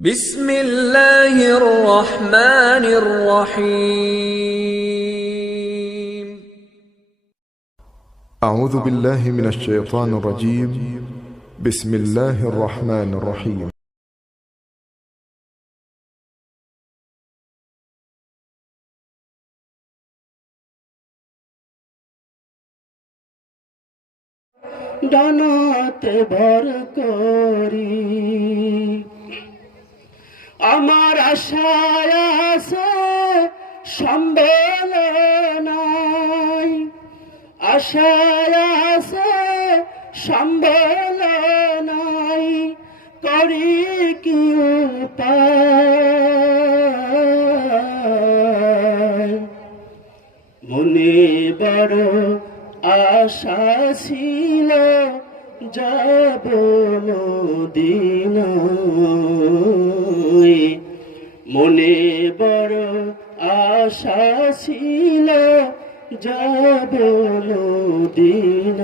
بسم الله الرحمن الرحيم. أعوذ بالله من الشيطان الرجيم. بسم الله الرحمن الرحيم. ডানাতে ভর করি আমার আশায় আছে সম্বল নাই, আশায় আছে সম্বল নাই, করি কি উপায়। মনে বড় আশা ছিল যাব মদিনায়, মনে বড় আশা ছিল যাব মদিনায়।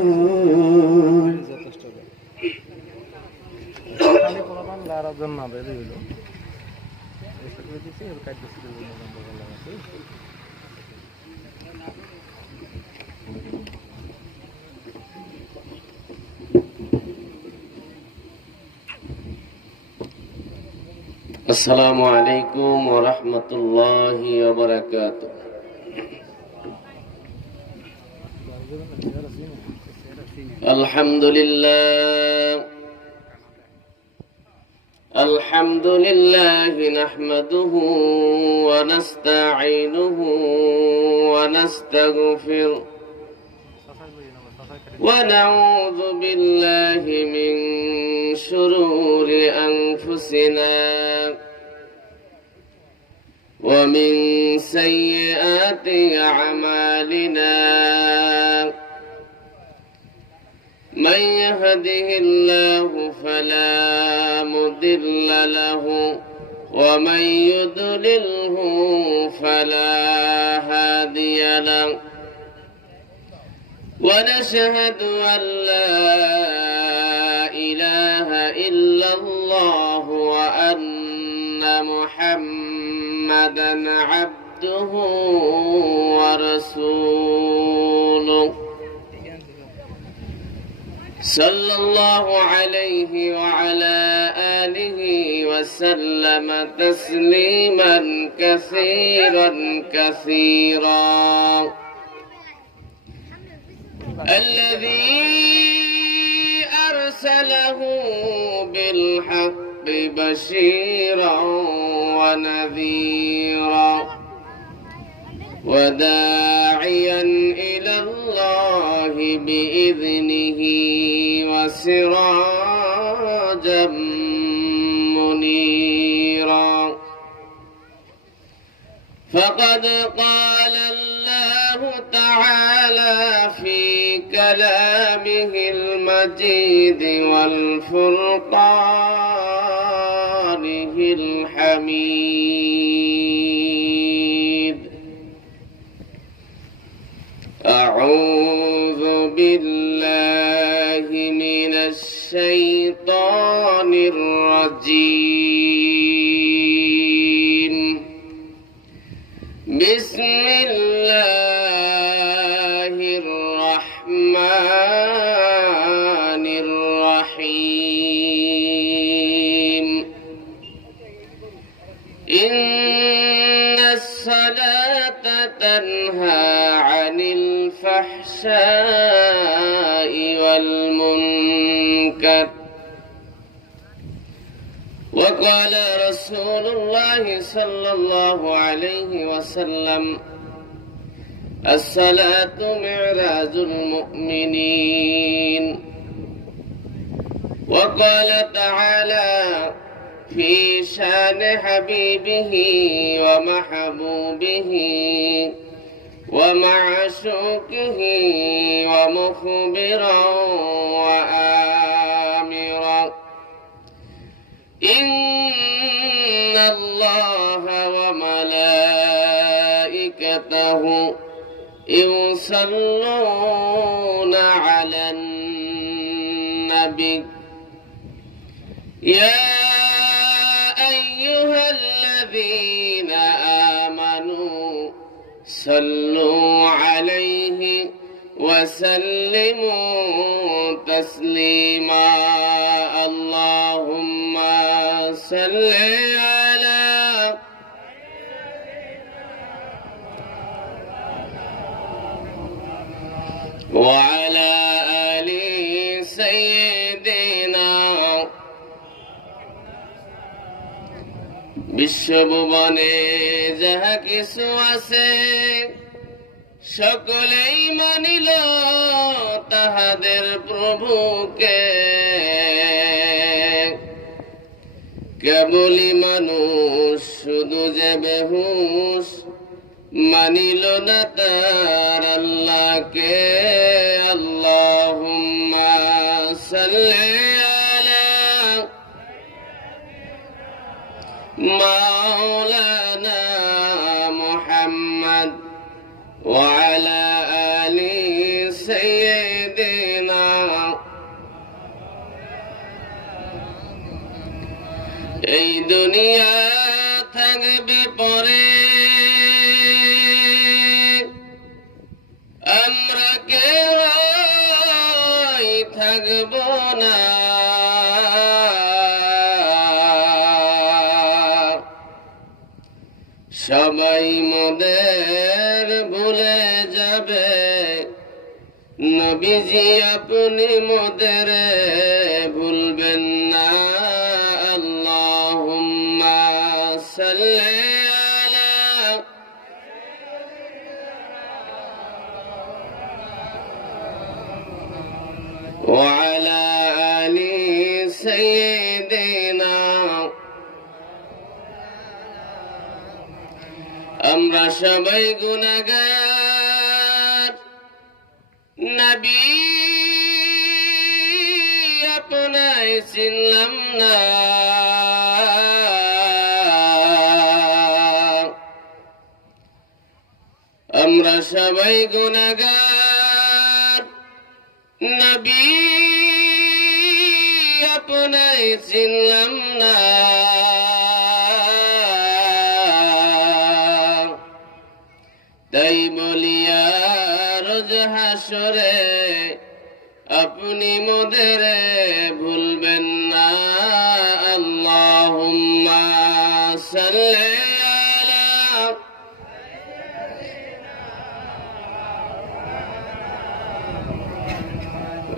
আসসালামু আলাইকুম ওয়া রাহমাতুল্লাহি ওয়া বারাকাতুহু। আলহামদুলিল্লাহ নাহমাদুহু ওয়া নাস্তাঈনুহু ওয়া নাস্তাগফিরুহু ওয়া নাউযু বিল্লাহি মিন শুরুরি আনফুসিনা ومن سيئات أعمالنا، من يهده الله فلا مضل له ومن يضلله فلا هادي له، ونشهد أن لا إله إلا الله وأن محمدًا عبده ورسوله، صلى الله عليه وعلى آله وسلم تسليما كثيرا كثيرا. الذي أرسله بالحق بشيرا ونذيرا وداعيا إلى الله بإذنه وسراجا منيرا. فقد قال الله تعالى في كلامه المجيد والفرقانه الحميد: أعوذ بالله من الشيطان الرجيم. بسم الله الرحمن الرحيم. إن الصلاة تنهى عن الفحشاء والمنكر. وقال رسول الله صلى الله عليه وسلم: الصلاة معراج المؤمنين. وقال تعالى في شان حبيبه ومحبوبه ومعشوقه ومخبرا وآمرا: إن الله وملائكته يصلون على النبي يا الذين آمنوا صلوا عليه وسلموا تسليما اللهم صل على وعلى آل سيدنا বিশ্বভুবনে যাহা কিছু আছে সকলেই মানিল তাহাদের প্রভুকে কেবলই মানুষ শুধু যে বেহুশ মানিল না তার আল্লাহকে আল্লাহুম্মা সাল্লি আলা মাওলানা মুহাম্মদ ওয়া আলা আলি সাইয়্যিদিনা এই দুনিয়া থাকবে পরে আমরা কেউই থাকব না সবাই মোদের ভুলে যাবে নবীজি আপনি মোদের ভুলবেন না আল্লাহুম্মা সাল্লি আলা ওয়া আলা আলি সাইয়্যিদিনা আমরা সবাই গুনাহগার নবী আপনায় চিনলাম না আমরা সবাই গুনাহগার নবী আপনায় চিনলাম না তাই বলিয়া রোজ হাসরে আপনি মোদের ভুলবেন না আল্লাহুম্মা সাল্লি আলা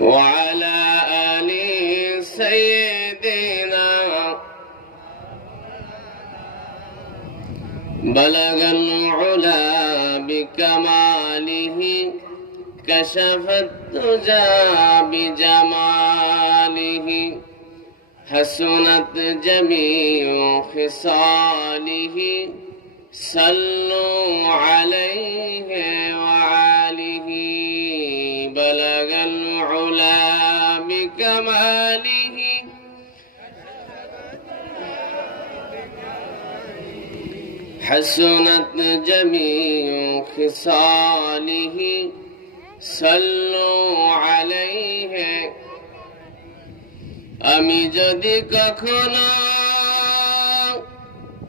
ওয়া আলা আলি সাইয়্যিদিনা بلغ العلا بكماله كشف الدجى بجماله حسنت جميع خصاله صلوا عليه وآله بلغ العلا بكماله حسنت جميع خصاله صلوا عليه আমি যদি কখনো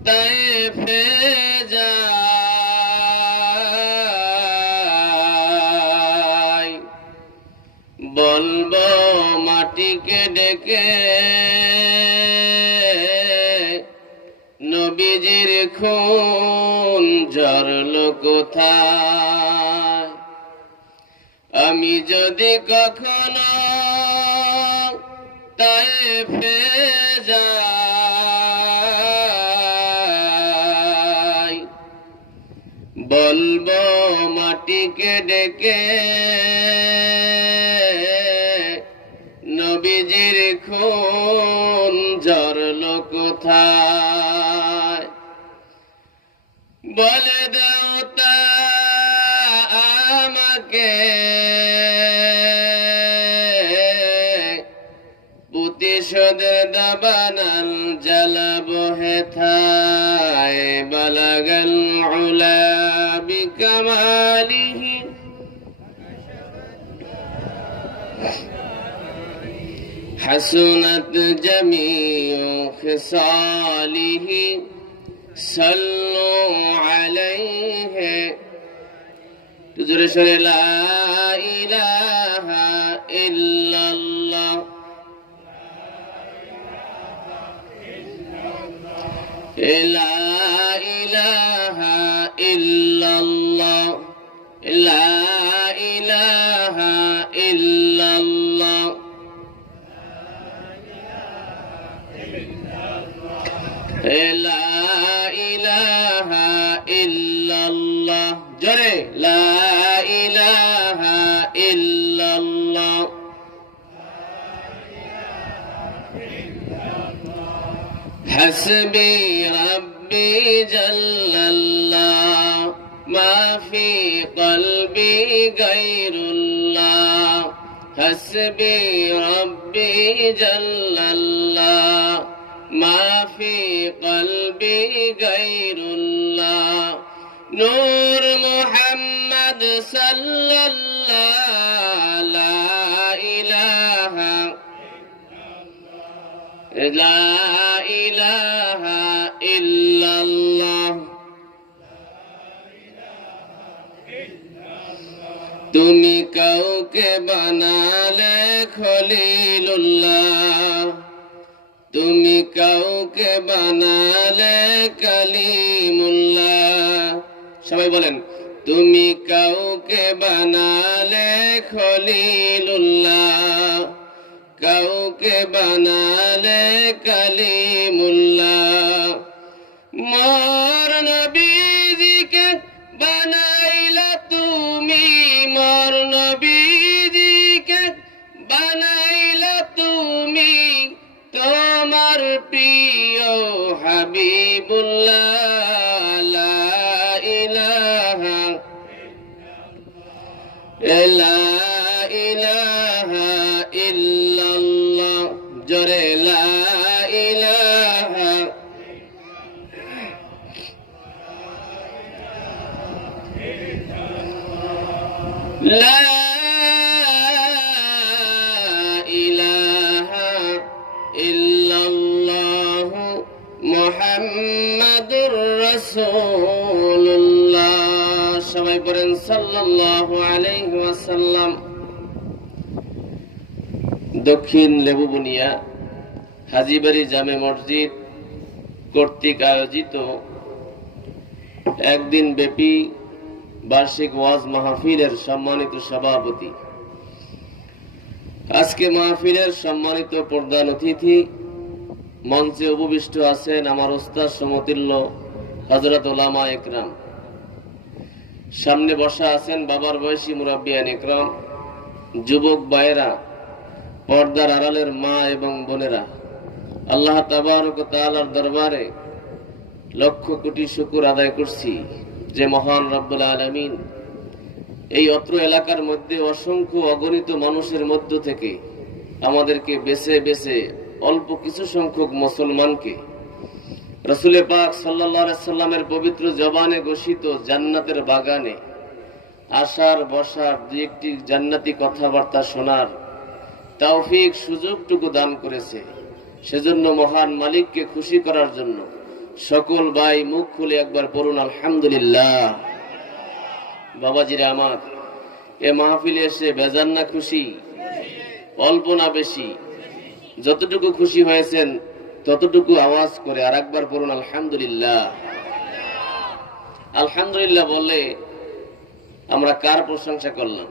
তায়েফে যাই বলবো মাটিকে ডেকে নবীজির খুন ঝরলো কোথায় আমি যদি কখনো তায়েফে যাই বলবো মাটিকে ডেকে নবীজির খুন ঝরলো কোথায় বলে দাও তা আমাকে প্রতিশোধের দাবানল জ্বালাবো হেথায় বালাগাল উলা বিকামালিহি حسنت جميع خصاله सल्लु अलैहि तुझरे शरे ला इलाहा इल्लल्लाह ला इलाहा इल्लल्लाह ला इलाहा इल्लल्लाह ला इलाहा इल्लल्लाह जरे ला इलाहा इल्लल्लाह हस्बी रब्बी जल्लल्लाह मा फी क़ल्बी गैरुल्लाह हस्बी रब्बी जल्लल्लाह मा फी क़ल्बी गैरुल्लाह नूर मुहम्मद सल्लल्लाह ला इलाहा इल्लल्लाह তুমি কাউকে বানালে খলিলুল্লাহ তুমি কাউকে বানালে কালিমুল্লাহ সবাই বলেন তুমি কাউকে বানালে খলিলুল্লাহ কাউকে বানালে কালিমুল্লাহ মোর নবীজিকে বানাইলা তুমি মোর নবীজিকে বানাইলা তুমি তোমার প্রিয় হাবিবুল্লাহ লা ইলাহা লা ইলাহা ইল্লাল্লাহ জরে লা ইলাহা লা ইলাহা ইল্লাল্লাহ মুহাম্মাদুর রাসূলুল্লাহ সবাই পড়েন সাল্লাল্লাহু আলাইহি ওয়াসাল্লাম দক্ষিণ লেবুবুনিয়া হাজীবাড়ি জামে মসজিদ কর্তৃক আয়োজিত একদিন ব্যাপী বার্ষিক ওয়াজ মাহফিলের সম্মানিত সভাপতি আজকে মাহফিলের সম্মানিত প্রধান অতিথি মঞ্চে উপবিষ্ট আছেন আমার ওস্তাদ সমতুল্য হযরত উলামা ইকরাম সামনে বসা আছেন বাবার বয়সী মুরাব্বিয়ান ইকরাম যুবক ভাইয়েরা পর্দার আড়ালের মা এবং বোনেরা আল্লাহ তাবারক ওয়া তাআলার দরবারে লক্ষ কোটি শুকর আদায় করছি যে মহান রব্বুল আলামিন এই অত্র এলাকার মধ্যে অসংখ্য অগণিত মানুষের মধ্য থেকে আমাদেরকে বেছে বেছে অল্প কিছু সংখ্যক মুসলমানকে রাসূল পাক সাল্লাল্লাহু আলাইহি সাল্লামের পবিত্র জবানে ঘোষিত জান্নাতের বাগানে আসার বসার দুই একটি জান্নাতি কথাবার্তা শোনার তৌফিক সুযোগটুকু দান করেছে সেজন্য মহান মালিককে খুশি করার জন্য সকল ভাই মুখ খুলে একবার পড়ুন আলহামদুলিল্লাহ বাবাজিরা আমার এ মাহফিলে এসে বেজান না খুশি অল্প না বেশি যতটুকু খুশি হয়েছেন ততটুকু আওয়াজ করে আরেকবার পড়ুন আলহামদুলিল্লাহ আলহামদুলিল্লাহ বললে আমরা কার প্রশংসা করলাম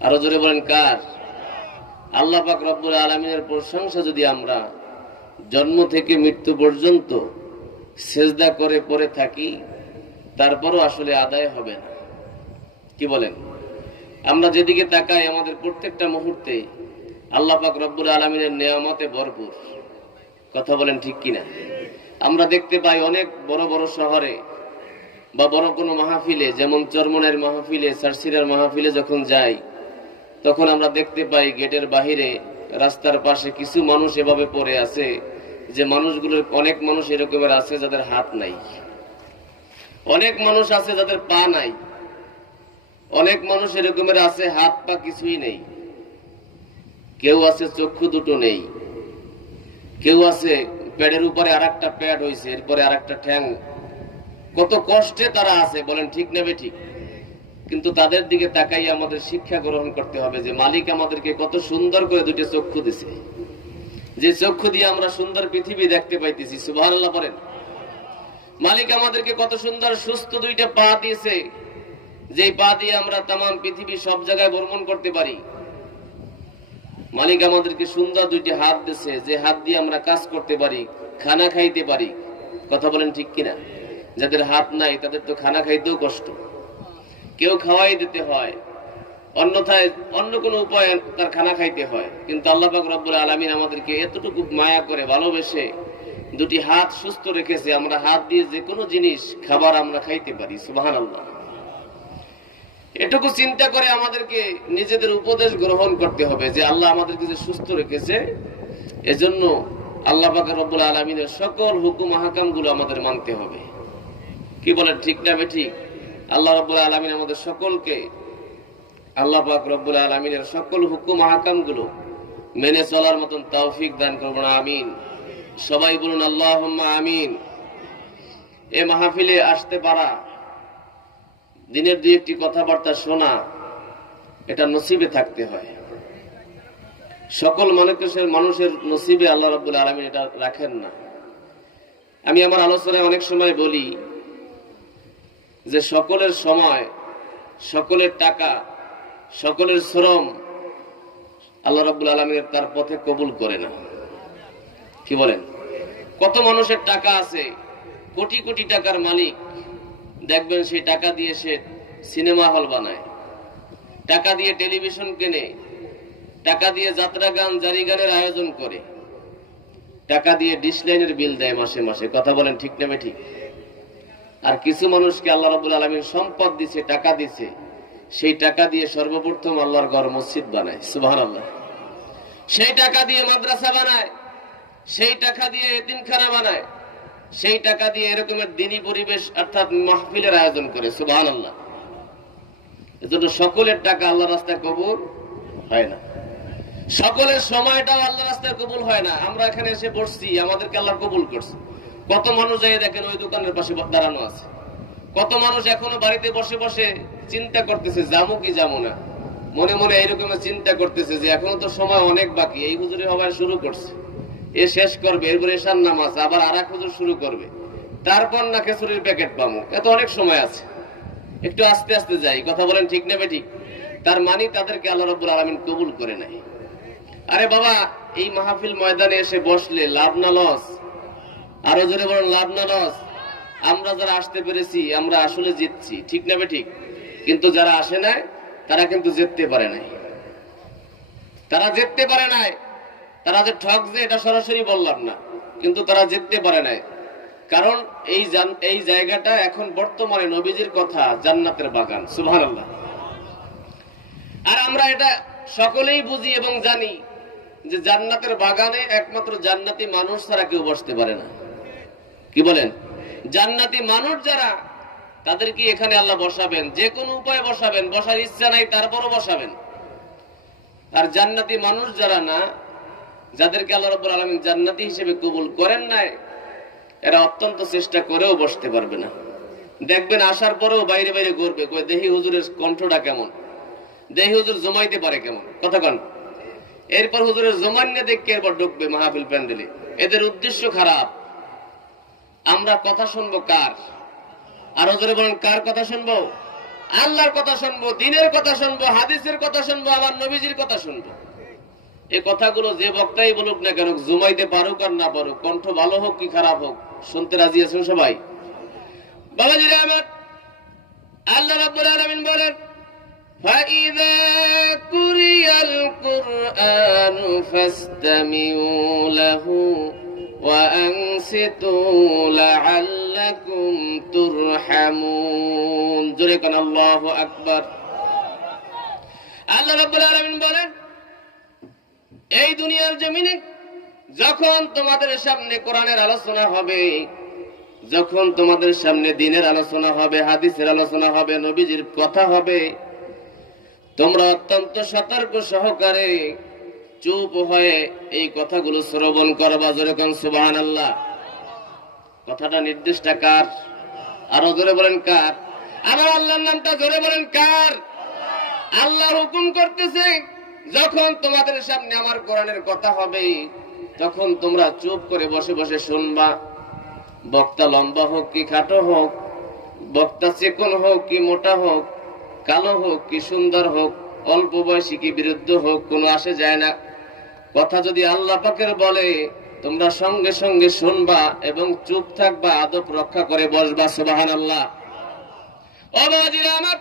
আরো জোরে বলেন কার আল্লাহ পাক রব্বুল আলামিনের প্রশংসা যদি আমরা জন্ম থেকে মৃত্যু পর্যন্ত সিজদা করে পড়ে থাকি তারপরও আসলে আদায় হবে না কি বলেন আমরা যেদিকে তাকাই আমাদের প্রত্যেকটা মুহূর্তে আল্লাহ পাক রব্বুল আলামিনের নিয়ামতে ভরপুর কথা বলেন ঠিক কিনা আমরা দেখতে পাই অনেক বড় বড় শহরে বা বড় কোনো মাহফিলে যেমন চরমনের মাহফিলে সারসিরার মাহফিলে যখন যাই তখন আমরা দেখতে পাই গেটের বাহিরে রাস্তার পাশে কিছু মানুষ এভাবে পড়ে আছে যে মানুষগুলোর অনেক মানুষ এরকমের আছে যাদের হাত নাই অনেক মানুষ আছে যাদের পা নাই অনেক মানুষ এরকমের আছে হাত পা কিছুই নেই কেউ আছে চক্ষু দুটো নেই কেউ আছে প্যাডের উপরে আরেকটা প্যাড হয়েছে, এরপরে আরেকটা ঠ্যাং, কত কষ্টে তারা আছে, বলেন ঠিক নেবে ঠিক। কিন্তু তাদের দিকে তাকাই আমাদের শিক্ষা গ্রহণ করতে হবে যে মালিক আমাদেরকে কত সুন্দর করে দুটো চক্ষু দিছে, যে চক্ষু দিয়ে আমরা সুন্দর পৃথিবী দেখতে পাইতেছি। সুবহানাল্লাহ বলেন। মালিক আমাদেরকে কত সুন্দর সুস্থ দুইটা পা দিয়েছে, যে পা দিয়ে আমরা তাম পৃথিবী সব জায়গায় ভ্রমণ করতে পারি। মালিক আমাদেরকে সুন্দর দুইটি হাত দিয়েছে, যে হাত দিয়ে আমরা কাজ করতে পারি, খানা খাইতে পারি। কথা বলেন ঠিক কিনা? যাদের হাত নাই তাদের তো খানা খাইতেও কষ্ট, কেউ খাওয়াই দিতে হয়, অন্যথায় অন্য কোনো উপায়ে তার খানা খাইতে হয়। কিন্তু আল্লাহ পাক রব্বুল আলামিন আমাদেরকে এতটুকু মায়া করে ভালোবেসে দুটি হাত সুস্থ রেখেছে, আমরা হাত দিয়ে যে কোনো জিনিস খাবার আমরা খাইতে পারি। সুবহানাল্লাহ। এটুকু চিন্তা করে আমাদেরকে নিজেদের উপদেশ গ্রহণ করতে হবে যে আল্লাহ আমাদেরকে যে সুস্থ রেখেছে, এজন্য আল্লাহ পাক রব্বুল আলামিনের সকল হুকুম আহকাম গুলো আমাদের মানতে হবে। কি বলেন ঠিক না বেঠিক? আল্লাহ রাব্বুল আলামিন আমাদের সকলকে আল্লাহ পাক রব্বুল আলামিনের সকল হুকুম আহকাম গুলো মেনে চলার মতন তৌফিক দান করবেন, আমিন। সবাই বলুন আল্লাহুম্মা আমিন। এই মাহফিলে আসতে পারা, দিনের দুই একটি কথাবার্তা শোনা, এটা নসিবে থাকতে হয়। সকল মানুষের নসিবে আল্লাহ রাব্বুল আলামিন এটা রাখেন না। আমি আমার আলোচনায় অনেক সময় বলি যে সকলের সময়, সকলের টাকা, সকলের শ্রম আল্লাহ রাব্বুল আলামিন তার পথে কবুল করে না। কি বলেন? কত মানুষের টাকা আছে, কোটি কোটি টাকার মালিক, দেখবেন সেই টাকা দিয়ে সে সিনেমা হল বানায়, টাকা দিয়ে টেলিভিশন কেনে, টাকা দিয়ে যাত্রা গান জারি গানের আয়োজন করে, টাকা দিয়ে ডিশ লাইনের বিল দেয় মাসে মাসে। কথা বলেন ঠিক না ঠিক? আর কিছু মানুষকে আল্লাহ রাব্বুল আলামিন সম্পদ দিছে, টাকা দিছে, সেই টাকা দিয়ে সর্বপ্রথম আল্লাহর ঘর মসজিদ বানায়। সুবহানাল্লাহ। সেই টাকা দিয়ে মাদ্রাসা বানায়, সেই টাকা দিয়ে এতিমখানা বানায়, সেই টাকা দিয়ে এরকমের দিনী পরিবেশ অর্থাৎ মাহফিলের আয়োজন করে। সুবহানাল্লাহ। এজন্য সকলের টাকা আল্লাহর রাস্তায় কবুল হয় না, সকলের সময়টাও আল্লাহর রাস্তায় কবুল হয় না। আমরা এখানে এসে বসছি, আমাদেরকে আল্লাহ কবুল করছে। কত মানুষ যাই দেখেন ওই দোকানের পাশে দাঁড়ানো আছে, কত মানুষ এখনো বাড়িতে বসে বসে চিন্তা করতেছে যাবো কি যাবো না, মনে মনে এইরকম চিন্তা করতেছে যে এখনো তো সময় অনেক বাকি। এই হুজুরে হবার শুরু করছে, এ শেষ করবে, এরপরে এশার নামাজ, আবার আর এক হুজুর শুরু করবে, তারপর না খেচুরির প্যাকেট পাবো, এত অনেক সময় আছে, একটু আস্তে আস্তে যাই। কথা বলেন ঠিক নেবে ঠিক? তার মানে তাদেরকে আল্লাহ রাব্বুল আলামিন কবুল করে নাই। আরে বাবা, এই মাহফিল ময়দানে এসে বসলে লাভ না লস? আরো জোরে বলেন, লাভ না লস? আমরা যারা আসতে পেরেছি আমরা আসলে জিতছি, ঠিক না ঠিক? কিন্তু যারা আসে নাই তারা কিন্তু জিততে পারে নাই, তারা জিততে পারে নাই। তারা যে ঠকছে এটা সরাসরি বললাম না, কিন্তু তারা জিততে পারে নাই। কারণ এই জায়গাটা এখন বর্তমানে নবীজির কথা জান্নাতের বাগান। সুবহানাল্লাহ। আর আমরা এটা সকলেই বুঝি এবং জানি যে জান্নাতের বাগানে একমাত্র জান্নাতি মানুষ ছাড়া কেউ বসতে পারে না। কি বলেন? জান্নাতি মানুষ যারা, তাদেরকে এখানে আল্লাহ বসাবেন, যে কোনো উপায়ে বসাবেন, বসার ইচ্ছা নাই তারপরও বসাবেন। আর জান্নাতি মানুষ যারা না, যাদেরকে আল্লাহ রাব্বুল আলামিন জান্নাতি হিসেবে কবুল করেন নাই, এরা অত্যন্ত চেষ্টা করেও বসতে পারবে না। দেখবেন আসার পরেও বাইরে বাইরে ঘুরবে, কই দেহি হুজুরের কণ্ঠটা কেমন, দেহি হুজুর জমাইতে পারে কেমন, কথা কন। এরপর হুজুরের জমান্নে দেখে এরপর ঢুকবে মাহফিল প্যান্ডেলে। এদের উদ্দেশ্য খারাপ। আমরা কথা শুনবো কার? আরো জোরে বলেন, কার কথা শুনবো? আল্লাহর কথা শুনবো, দিনের কথা শুনবো, হাদিসের কথা শুনবো, আমার নবীজির কথা শুনবো। এই কথাগুলো যে বক্তাই বলুক না কেন, জমাইতে পারুক আর না পারুক, কণ্ঠ ভালো হোক কি খারাপ হোক, শুনতে রাজি আছেন সবাই? বাবাজিরা আমার, আল্লাহ রাব্বুল আলামিন বলেন, فَإِذَا قُرِئَ الْقُرْآنُ فَاسْتَمِعُوا لَهُ وَأَنصِتُوا لَعَلَّكُمْ تُرْحَمُونَ। জোরে কোন আল্লাহু আকবার। আল্লাহ রাব্বুল আলামিন বলেন, এই দুনিয়ার জমিনে যখন তোমাদের সামনে কোরআনের আলোচনা হবে, যখন তোমাদের সামনে দ্বীনের আলোচনা হবে, হাদিসের আলোচনা হবে, নবীজির কথা হবে, তোমরা অত্যন্ত সতর্ক সহকারে চুপ হয়ে এই কথাগুলো শ্রবণ করবা। জোরে কোন সুবহানাল্লাহ। কথাটা নির্দিষ্ট কার? আরো জোরে বলেন কার? আমার আল্লাহর নামটা জোরে বলেন কার? আল্লাহ হুকুম করতেছে, যখন তোমাদের সামনে আমার কোরআনের কথা হবে তখন তোমরা চুপ করে বসে বসে শুনবা। বক্তা লম্বা হোক কি খাটো হোক, বক্তা চিকন হোক কি মোটা হোক, কালো হোক কি সুন্দর হোক, অল্প বয়সী কি বৃদ্ধ হোক, কোনো আসে যায় না। কথা যদি আল্লাহ পাকের বলে তোমরা সঙ্গে সঙ্গে শুনবা এবং চুপ থাকবা, আদব রক্ষা করে বসবা। সুবহানাল্লাহ। ও বাবাজিরা আমার,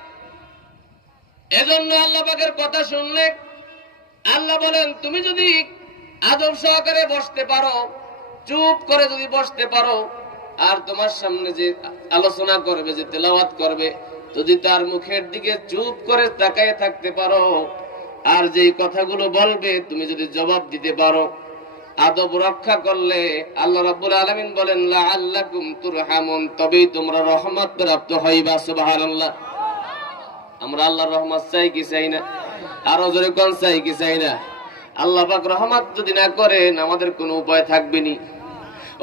এজন্য আল্লাহ পাকের কথা শুনলে আল্লাহ বলেন তুমি যদি আদব সহকারে বসতে পারো, চুপ করে যদি বসতে পারো, আর তোমার সামনে যে আলোচনা করবে, যে তেলাওয়াত করবে, যদি তার মুখের দিকে চুপ করে তাকিয়ে থাকতে পারো, আর যেই কথাগুলো বলবে তুমি যদি জবাব দিতে পারো, আদব রক্ষা করলে আল্লাহ রাব্বুল আলামিন বলেন লাআল্লাকুম তুরহামুন, তবেই তোমরা রহমত প্রাপ্ত হইবা। সুবহানাল্লাহ। আমরা আল্লাহর রহমত চাই কি চাই না? আরো জোরে কোন চাই কি চাই না? আল্লাহ পাক রহমত যদি না করেন আমাদের কোনো উপায় থাকবে নি।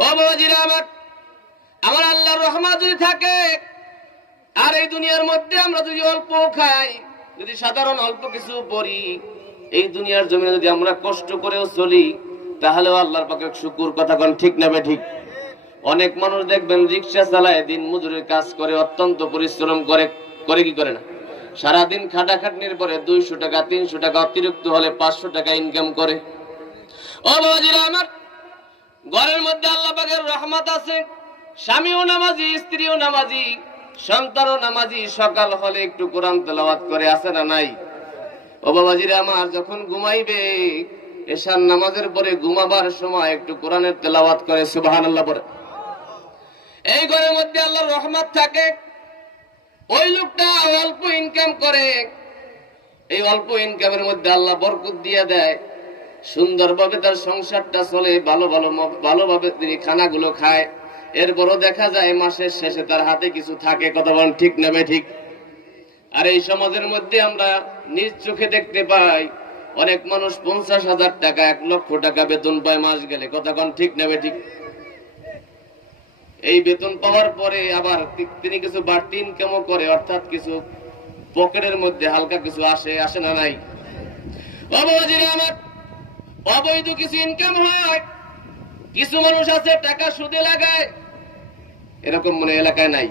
ও বাবাজিরা আমার, আমার আল্লাহর রহমত যদি থাকে, আর এই দুনিয়ার মধ্যে আমরা যদি অল্প খাই, যদি সাধারণ অল্প কিছু পড়ি, এই দুনিয়ার জমিনে যদি আমরা কষ্ট করেও চলি, তাহলেও আল্লাহর পাকের শুকর। কথা কোন ঠিক না ঠিক? অনেক মানুষ দেখবেন রিকশা চালায়, দিন মজুরের কাজ করে, অত্যন্ত পরিশ্রম করে, করে কি করে না, সারাদিন খাটাখাটনির পরে 200 টাকা 300 টাকা অতিরিক্ত হলে 500 টাকা ইনকাম করে। ও বাবাজিরা আমার, ঘরের মধ্যে আল্লাহ পাকের রহমত আছে, স্বামীও নামাজি, স্ত্রীও নামাজি, সন্তানও নামাজি, সকাল হলে একটু কোরআন তেলাওয়াত করে, আছে না নাই? ও বাবাজিরা আমার, যখন ঘুমাইবে এশার নামাজের পরে ঘুমাবার সময় একটু কোরআনের তেলাওয়াত করে, সুবহানাল্লাহ পড়ে। এই ঘরের মধ্যে আল্লাহর রহমত থাকে। ওই লোকটা অল্প ইনকাম করে, এই অল্প ইনকামের মধ্যে আল্লাহ বরকত দিয়ে দেয়, সুন্দরভাবে তার সংসারটা চলে, ভালোভাবে তিনি খানাগুলো খায়। এরপরও দেখা যায় মাসের শেষে তার হাতে কিছু থাকে। কথা বলেন ঠিক না ঠিক? আর এই সমাজের মধ্যে আমরা নিজ চোখে দেখতে পাই, অনেক মানুষ 50,000 টাকা 1 লক্ষ টাকা বেতন পায় মাস গেলে। কথা কোন ঠিক না ঠিক? এই বেতন পাওয়ার পরে আবার তিনি কিছু বাড়তি ইনকামও করে, অর্থাৎ কিছু পকেটের মধ্যে হালকা কিছু আসে না নাই? আমার অবৈধ কিছু ইনকাম হয়। কিছু মানুষ আছে টাকা সুদে লাগায়, এরকম মনে এলাকায় নাই?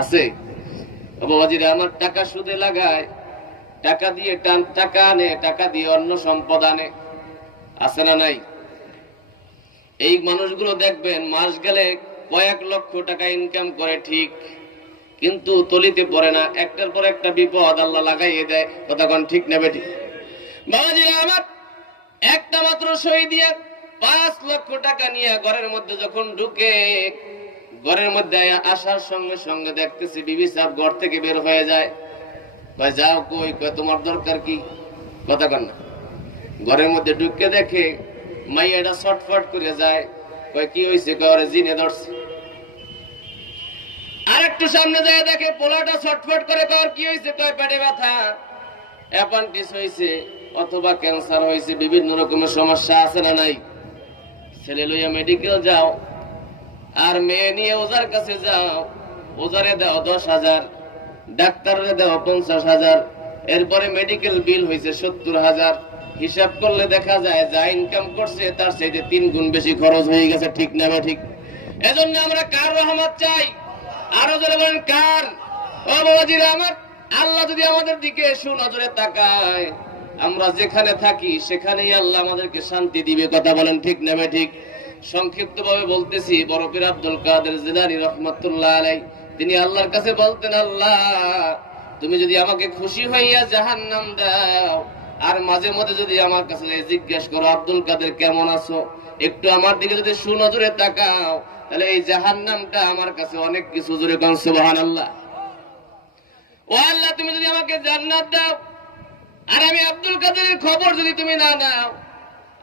আছে বাবাজিরা আমার, টাকা সুদে লাগায়, টাকা দিয়ে টাকা আনে, টাকা দিয়ে অন্য সম্পদ আনে, আছে না নাই? এই মানুষগুলো দেখবেন মাস গেলে কয়েক লক্ষ টাকা ইনকাম করে ঠিক, কিন্তু তলিতে পড়ে না, একটার পর একটা বিপদ আল্লাহ লাগাইয়ে দেয়। কথা কোন ঠিক না বেঠিক? বাবাজিরা আমার, একটা মাত্র সই দিয়ে 5 লক্ষ টাকা নিয়ে ঘরের মধ্যে যখন ঢুকে, ঘরের মধ্যে আসার সঙ্গে সঙ্গে দেখতেছি বিবি সাহেব ঘর থেকে বের হয়ে যায়। কয় যাও কই? কয় তোমার দরকার কি? কথা কন না। ঘরের মধ্যে ঢুকে দেখে মাইয়াটা ছটফট করে যায়। কয় কি হয়েছে? কয় ওরে জিনে ধরছে। আর একটু সামনে যায় দেখে পোলাটা ছটফট করে। কয় কি হয়েছে? কয় পেটে ব্যথা, অ্যাপেন্ডিক্স হয়েছে, অথবা ক্যান্সার হয়েছে, বিভিন্ন রকমের সমস্যা, আছে না নাই? ছেলে লইয়া মেডিকেল যাও, আর মেয়ে নিয়ে ওজার কাছে যাও, ওজারে দাও 10,000, ডাক্তারে দাও 50,000, এরপরে মেডিকেল বিল হয়েছে 70,000। হিসাব করলে দেখা যায় যা ইনকাম করছে তার চাইতে 3 গুণ বেশি খরচ হয়ে গেছে। ঠিক না ঠিক? এজন্য আমরা কার রহমত চাই? আরো জোরে বলেন কার? ও বাবাজিরা আমার, আল্লাহ যদি আমাদের দিকে সুনজরে তাকায়, আমরা যেখানে থাকি সেখানেই আল্লাহ আমাদেরকে শান্তি দিবে। কথা বলেন ঠিক না ঠিক? সংক্ষিপ্ত ভাবে বলতেছি, বড় পীর আব্দুল কাদের জিলানী রহমাতুল্লাহ আলাইহি তিনি আল্লাহর কাছে বলতেন, আল্লাহ তুমি যদি আমাকে খুশি হইয়া জাহান্নাম দাও, আর মাঝে মধ্যে যদি আমার কাছে জিজ্ঞেস করো আব্দুল কাদের কেমন আছো, একটু আমার দিকে যদি সুনজরে তাকাও, তাহলে এই জাহান্নামটা আমার কাছে অনেক কিছু। জোরে কোন সুবহানাল্লাহ। ও আল্লাহ, তুমি যদি আমাকে জান্নাত দাও, আর আমি আব্দুল কাদেরের খবর যদি তুমি না নাও,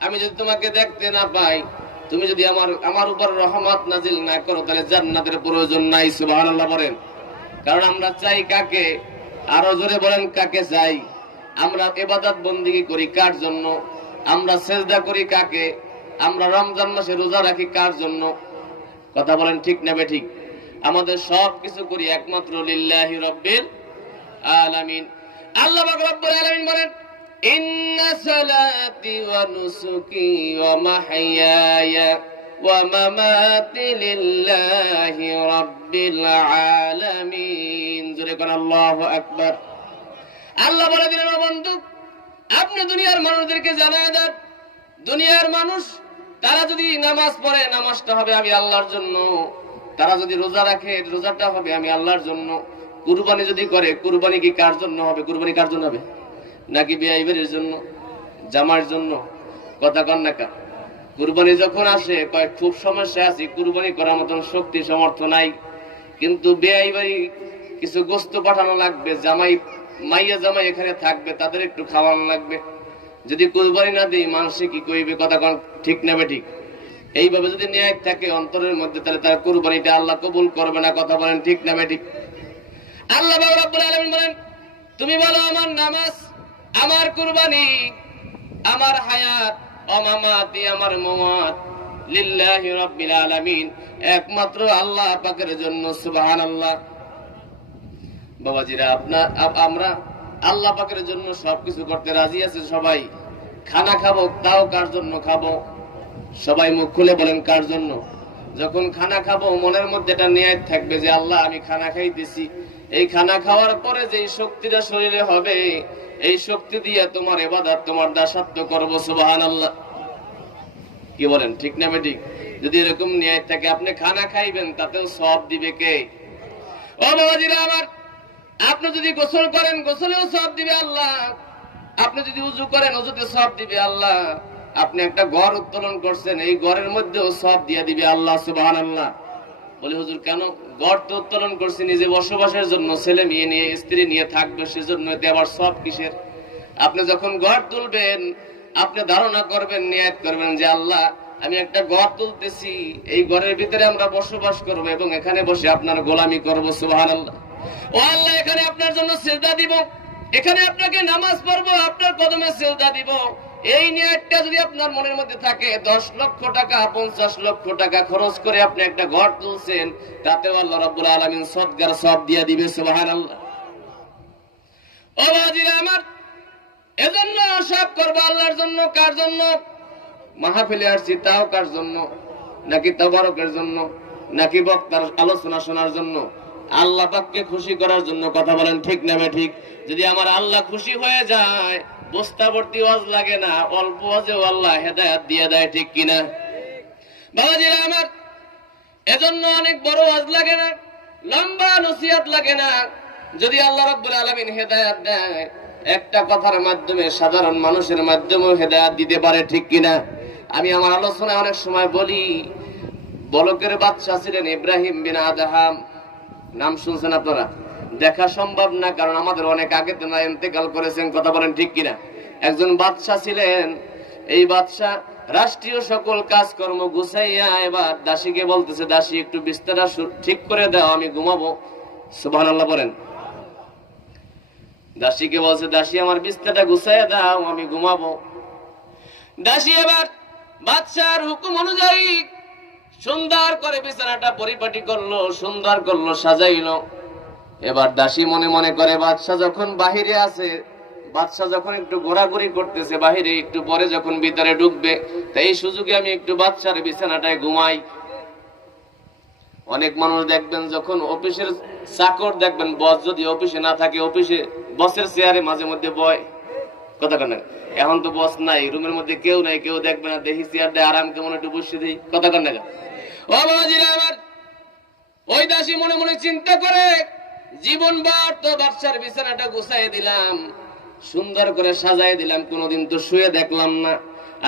আমি যদি তোমাকে দেখতে না পাই, তুমি যদি আমার উপর রহমত নাজিল না করো, তাহলে জান্নাতের প্রয়োজন নাই। সুবহানাল্লাহ বলেন। কারণ আমরা চাই কাকে? আরো জোরে বলেন কাকে চাই? আমরা ইবাদত বন্দেগী করি কার জন্য? আমরা সেজদা করি কাকে? আমরা রমজান মাসে রোজা রাখি কার জন্য? কথা বলেন ঠিক না বেঠিক? আমাদের সব কিছু করি একমাত্র লিল্লাহি রাব্বিল আলামিন। আল্লাহ পাক রব্বুল আলামিন বলেন, ইন্না সালাতি ওয়া নুসুকি ওয়া মাহইয়ায়া ওয়া মামাতি লিল্লাহি রাব্বিল আলামিন। জোরে কোন আল্লাহু আকবার। আল্লাহ বলে দিলেন, ও বন্ধু, আপনি দুনিয়ার মানুষদেরকে জানায় দেন, দুনিয়ার মানুষ তারা যদি নামাজ পড়ে, নামাজটা হবে আমি আল্লাহর জন্য। তারা যদি রোজা রাখে, রোজাটা হবে আমি আল্লাহর জন্য। কুরবানি যদি করে, কুরবানি কি কার জন্য হবে? কুরবানি কার জন্য হবে? নাকি বিয়ের জন্য, জামার জন্য? কথা কন না কা? কুরবানি যখন আসে কয় খুব সমস্যা আছে, কুরবানি করার মতন শক্তি সামর্থ্য নাই, কিন্তু বিয়ে কিছু গোস্ত পাঠানো লাগবে, জামাই মাইয়া জামাই এখানে থাকবে, তাদের একটু খাওয়ানো লাগবে। যদি কুরবানি না দিই মানুষে কি কইবে? কথা কন ঠিক না বেঠিক? এইভাবে যদি ন্যায় থাকে অন্তরের মধ্যে, তাহলে তার কুরবানিটা আল্লাহ কবুল করবে না। কথা বলেন ঠিক না বেঠিক? আল্লাহ রাব্বুল আলামিন বলেন, তুমি বলো আমার নামাজ, আমার কুরবানি, আমার হায়াত, অমামাতি, আমার মওয়াত লিল্লাহি রাব্বিল আলামিন, একমাত্র আল্লাহ পাকের জন্য। সুবহানাল্লাহ। বাবাজিরা, আমরা আল্লাহ পাকের জন্য সবকিছু করতে রাজি আছে সবাই। খানা খাবো, তাও কার জন্য খাবো? সবাই মুখ খুলে বলেন কার জন্য? যখন খানা খাবো মনের মধ্যে এটা নিয়ত থাকবে যে আল্লাহ আমি খানা খাইতেছি, এই খানা খাওয়ার পরে যে শক্তিটা শরীরে হবে, এই শক্তি দিয়ে তোমার ইবাদত, তোমার দাসত্ব করবো। সুবহানাল্লাহ। কি বলেন ঠিক না বেঠিক? যদি এরকম নিয়ত থাকে, আপনি খানা খাইবেন, তাতেও সওয়াব দিবে কে? ও বাবাজিরা আমার, আপনি যদি গোসল করেন, গোসলেও সওয়াব দিবে আল্লাহ। আপনি যদি উযু করেন, উযুতে সওয়াব দিবে আল্লাহ। আপনি একটা ঘর উত্তোলন করছেন, এই ঘরের মধ্যেও সওয়াব দিয়ে দিবে আল্লাহ। সুবহানাল্লাহ। বলে হুজুর কেন? ঘর তো উত্তোলন করছি নিজে বসবাসের জন্য, ছেলে মেয়ে নিয়ে, স্ত্রী নিয়ে থাকবে সেজন্য, এতে আবার সব কিসের? আপনি যখন ঘর তুলবেন, আপনি ধারণা করবেন, নিয়ত করবেন যে আল্লাহ আমি একটা ঘর তুলতেছি, এই ঘরের ভিতরে আমরা বসবাস করব এবং এখানে বসে আপনার গোলামি করব। সুবহানাল্লাহ। ও আল্লাহ, এখানে আপনার জন্য সিজদা দিব, এখানে আপনাকে নামাজ পড়বো, আপনার কদমে সিজদা দিব। এই নিয়তটা যদি আপনার মনের মধ্যে থাকে, 10 লক্ষ টাকা 50 লক্ষ টাকা খরচ করে আপনি একটা ঘর তুলছেন, তাতেও আল্লাহ রাব্বুল আলামিন সদকার সওয়াব দিয়ে দিবে। সুবহানাল্লাহ। ও বাজিরা আমার, এজন্য সব করব আল্লাহর জন্য। কার জন্য? মাহফিলে আসছি, তাও কার জন্য? নাকি তাবারকের জন্য? নাকি বক্তার আলোচনা শোনার জন্য? আল্লাহ পাককে খুশি করার জন্য। কথা বলেন ঠিক না ঠিক? যদি আমার আল্লাহ খুশি হয়ে যায়, বস্তাবর্তী ওয়াজ লাগে না, অল্প ওয়াজেও আল্লাহ হেদায়েত দিয়ে দেয়। ঠিক কিনা বাবাজিরা আমার? এজন্য অনেক বড় ওয়াজ লাগে না, লম্বা নসিহত লাগে না। যদি আল্লাহ রাব্বুল আলামিন হেদায়েত দেয়, একটা কথার মাধ্যমে সাধারণ মানুষের মাধ্যমেও হেদায়েত দিতে পারে। ঠিক কিনা? আমি আমার আলোচনায় অনেক সময় বলি, বলকের বাদশা ছিলেন ইব্রাহিম বিন আদহাম। নাম শুনছেন আপনারা? দেখা সম্ভব না, কারণ আমাদের অনেক আগে তো না ইন্তেকাল করেছেন। কথা বলেন ঠিক কিনা? একজন বাদশা ছিলেন। এই বাদশা রাষ্ট্রীয় সকল কাজকর্ম গুছাইয়া এবার দাসীকে বলতেছে, দাসী একটু বিছানা ঠিক করে দাও, আমি ঘুমাবো। সুবহানাল্লাহ বলেন। দাসীকে বলছে, দাসী আমার বিছানাটা গুছাইয়া দাও, আমি ঘুমাবো। দাসী এবার বাদশার হুকুম অনুযায়ী সুন্দর করে বিছানাটা পরিপাটি করলো, সুন্দর করলো, সাজাইলো। এবার দাসী মনে মনে করে, বাদশা যখন বাহিরে আছে, বাদশা যখন একটু ঘোরাঘুরি করতেছে বাহিরে, একটু পরে যখন ভিতরে ঢুকবে, তাই এই সুযোগে আমি একটু বাদশার বিছানাটায় ঘুমাই। অনেক মানুষ দেখবেন, যখন অফিসের চাকর দেখবেন, বস যদি অফিসে না থাকে, অফিসে বসের চেয়ারে মাঝে মধ্যে বয়। কথা কেন? এখন তো বস নাই, রুমের মধ্যে কেউ নাই, কেউ দেখবে না, দেখি চেয়ার দেয়, আরাম কেমন একটু বসে দিই। কথা কেন? ও বাবাজিরা আমার, ওই দাসী মনে মনে চিন্তা করে, জীবনবার তো বাদশার বিছানাটা গুছাই দিলাম, সুন্দর করে সাজাই দিলাম, কোনোদিন তো শুয়ে দেখলাম না।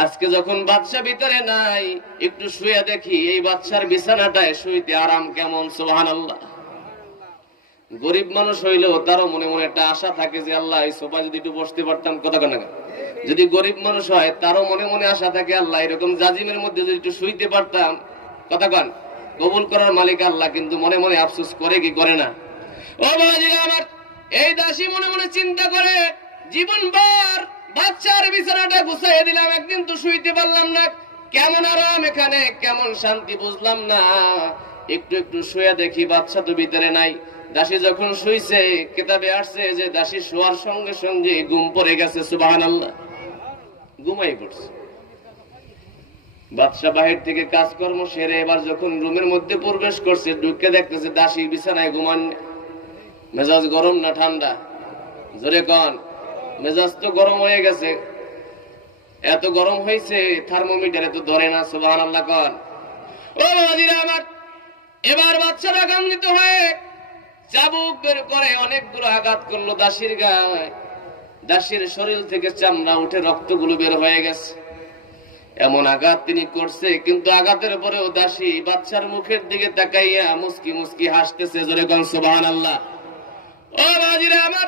আজকে যখন বাদশা ভিতরে নাই, একটু শুয়ে দেখি এই বাদশার বিছানাটায় শুইতে আরাম কেমন। সুবহানাল্লাহ। গরিব মানুষ হইলেও তারও মনে মনে একটা আশা থাকে যে আল্লাহ এই সোফায় যদি একটু বসতে পারতাম। কথা কেন? যদি গরিব মানুষ হয়, তারও মনে মনে আশা থাকে আল্লাহ এরকম জাজিমের মধ্যে যদি একটু শুইতে পারতাম। কথা কন? কবুল করার মালিক আল্লাহ, কিন্তু মনে মনে আফসোস করে কি করে না? ও বাবাজিরা আমার, এই দাসী মনে মনে চিন্তা করে, জীবনভর বাচ্চার বিছানাটা গুছাইয়ে দিলাম, একদিন তো শুইতে পারলাম না, কেমন আরাম এখানে, কেমন শান্তি বুঝলাম না। একটু একটু শুয়ে দেখি বাচ্চা তো ভিতরে নাই। দাসী যখন শুইছে, কিতাবে আসছে যে দাসী শোয়ার সঙ্গে সঙ্গে ঘুম পড়ে গেছে। সুবহানাল্লাহ, ঘুমাই পড়ছে। বাদশা বাহির থেকে কাজকর্ম সেরে এবার যখন রুমের মধ্যে প্রবেশ করছে, ঢুকে দেখতেছে দাসী বিছানায় ঘুমান। মেজাজ গরম না ঠান্ডা? জোরে কন। মেজাজ তো গরম হয়ে গেছে। এত গরম হয়েছে থার্মোমিটারে তো ধরে না। সুবহানাল্লাহ কন। ও বাবাজিরা আমার, এবার বাচ্চারা আগান্বিত হয়ে চাবুক বের করে অনেকগুলো আঘাত করলো দাসীর গায়ে। দাসীর শরীর থেকে চামড়া উঠে রক্তগুলো বের হয়ে গেছে। এমন আঘাত তিনি করছে, কিন্তু আঘাতের পরেও দাসী বাচ্চার মুখের দিকে তাকাইয়া মুস্কি মুস্কি হাসতেছে। জোরে কন সুবহানাল্লাহ। ও বাবাজিরা আমার,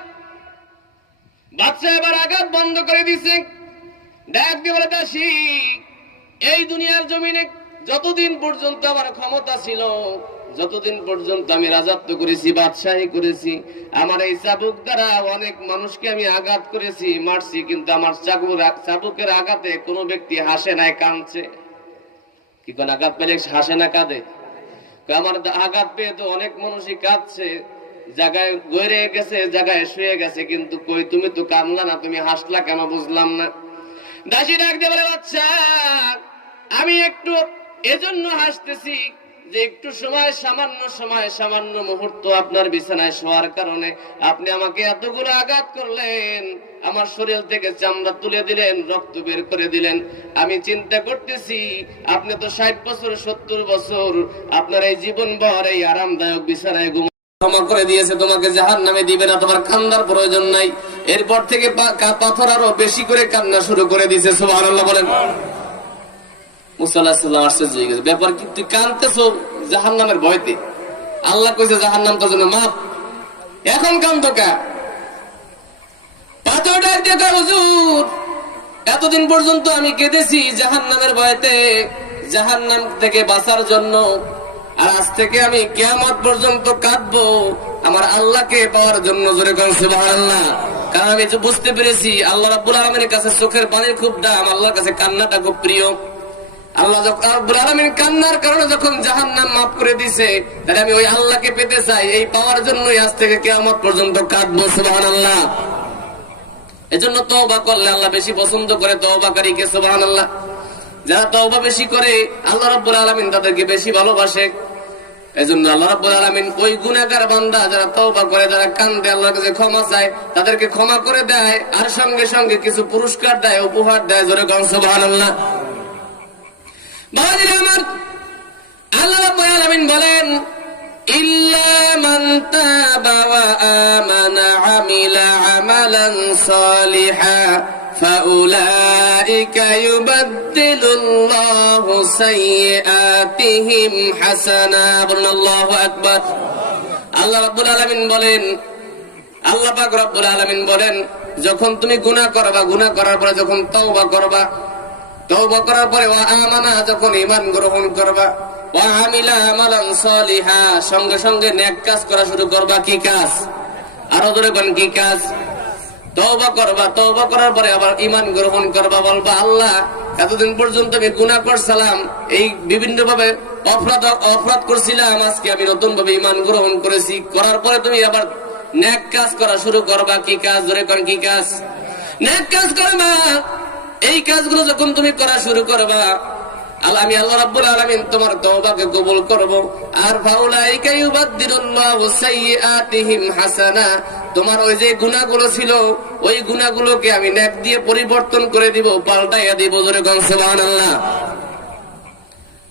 বাচ্চা এবার আঘাত বন্ধ করে দিছে। ডাক দিয়ে বলে, দাসী, এই দুনিয়ার জমিনে যতদিন পর্যন্ত আমার ক্ষমতা ছিল, যতদিন পর্যন্ত আমি রাজত্ব করেছি, বাদশাহী করেছি, আমার এই চাবুক দ্বারা অনেক মানুষকে আমি আঘাত করেছি, মারছি, কিন্তু আমার চাবুকের আঘাতে কোনো ব্যক্তি হাসে নাই, কাঁদছে। কি কোন আঘাত পেলে হাসে না, কাঁদে? আমার আঘাত পেয়ে তো অনেক মানুষই কাঁদছে, জায়গায় গড়ে গেছে, জায়গায় শুয়ে গেছে, কিন্তু কই তুমি তো কাঁদলা না, তুমি হাসলা কেন বুঝলাম না। দাসী ডাক দিয়ে বলে, বাচ্চা, আমি একটু এজন্য হাসতেছি যে একটু সময়, সামান্য মুহূর্ত আপনার বিছানায় শোয়ার কারণে আপনি আমাকে এতগুলো আঘাত করলেন, আমার শরীর থেকে চামড়া তুলে দিলেন, রক্ত বের করে দিলেন। আমি চিন্তা করতেছি আপনি তো 60 বছর 70 বছর আপনার এই জীবন ভর এই আরামদায়ক বিছানায় ক্ষমা করে দিয়েছে, তোমাকে জাহান্নামে দিবে না, তোমার কান্নার প্রয়োজন নাই। এরপর থেকে পাথর আরো বেশি করে কান্না শুরু করে দিয়েছে। সুবহানাল্লাহ বলেন। মুসা আলাইহিস সালাম আশ্চর্য হয়ে গেছে, ব্যাপার কি, তুই কাঁদতেছো জাহান্নামের ভয়তে? আল্লাহ কইছে জাহান্নাম তোর জন্য মাপ, এখন কাঁদতো কা? হুজুর, এতদিন পর্যন্ত আমি কেঁদেছি জাহান্নামের ভয়তে, জাহান্নাম থেকে বাঁচার জন্য, আর আজ থেকে আমি কিয়ামত পর্যন্ত কাঁদবো আমার আল্লাহকে পাওয়ার জন্য। জোরে কোন সুবহানাল্লাহ। কারণ আমি তো বুঝতে পেরেছি আল্লাহ রাব্বুল আলামিনের কাছে চোখের পানির খুব দাম, আল্লাহর কাছে কান্নাটা খুব প্রিয়। আল্লাহ রাব্বুল আলামিন কান্নার কারণে যখন জাহান্নাম মাফ করে দিয়েছে, তাহলে আমি ওই আল্লাহকে পেতে চাই, এই পাওয়ার জন্যই আজ থেকে কিয়ামত পর্যন্ত কাঁদবো। সুবহানাল্লাহ। এজন্য তওবা করলে আল্লাহ বেশি পছন্দ করে তওবাকারীকে। সুবহানাল্লাহ। যারা তওবা বেশি করে আল্লাহ রাব্বুল আলামিন তাদেরকে বেশি ভালোবাসে। এজন্য আল্লাহ রাব্বুল আলামিন ওই গুনাহগার বান্দা যারা তওবা করে, যারা কান্দে, আল্লাহর কাছে ক্ষমা চায়, তাদেরকে ক্ষমা করে দেয়, আর সঙ্গে সঙ্গে কিছু পুরস্কার দেয়, উপহার দেয়। জোরে কোন সুবহানাল্লাহ। বাবাজিরা আমার, আল্লাহ রাব্বুল আলামিন বলেন, ইল্লা মান তাবা ওয়া আমানা আমিলা আমালান সালিহা ফাউলাইকা ইউবাদদিলুল্লাহু সাইয়্যাতিহিম হাসানাত। আল্লাহু আকবার। আল্লাহ রাব্বুল আলামিন বলেন, আল্লাহ পাক রাব্বুল আলামিন বলেন, যখন তুমি গুনাহ করবা, গুনাহ করার পরে যখন তওবা করবা, তওবা করার পরে ওয়া আমানা, যখন ঈমান গ্রহণ করবা, ওয়া আমিলা আমালান সালিহা, সঙ্গে সঙ্গে নেক কাজ করা শুরু করবা। কি কাজ? আরো ধরে বলেন, কি কাজ? তওবা করবা, তওবা করার পরে আবার ঈমান গ্রহণ করবা, বলবা আল্লাহ এতদিন পর্যন্ত আমি গুনাহ করছিলাম, এই বিভিন্ন ভাবে অপরাধ করছিলাম, আজকে আমি নতুন ভাবে ঈমান গ্রহণ করেছি, করার পরে তুমি আবার নেক কাজ করা শুরু করবা। কি কাজ? ধরে কোন কি কাজ? নেক কাজ করবা। এই কাজগুলো যখন তুমি করা শুরু করবা, আমি আল্লাহ রাব্বুল আলামিন তোমার তওবাকে কবুল করব। আর ফাউলাইকা ইউবাদদিলুল্লাহু সাইয়্যাতিহিম হাসানা, তোমার ওই যে গুনাহগুলো ছিল, ওই গুনাহগুলোকে আমি নেক দিয়ে পরিবর্তন করে দিব, পাল্টাইয়া দিব। জোরে কোন সুবহানাল্লাহ।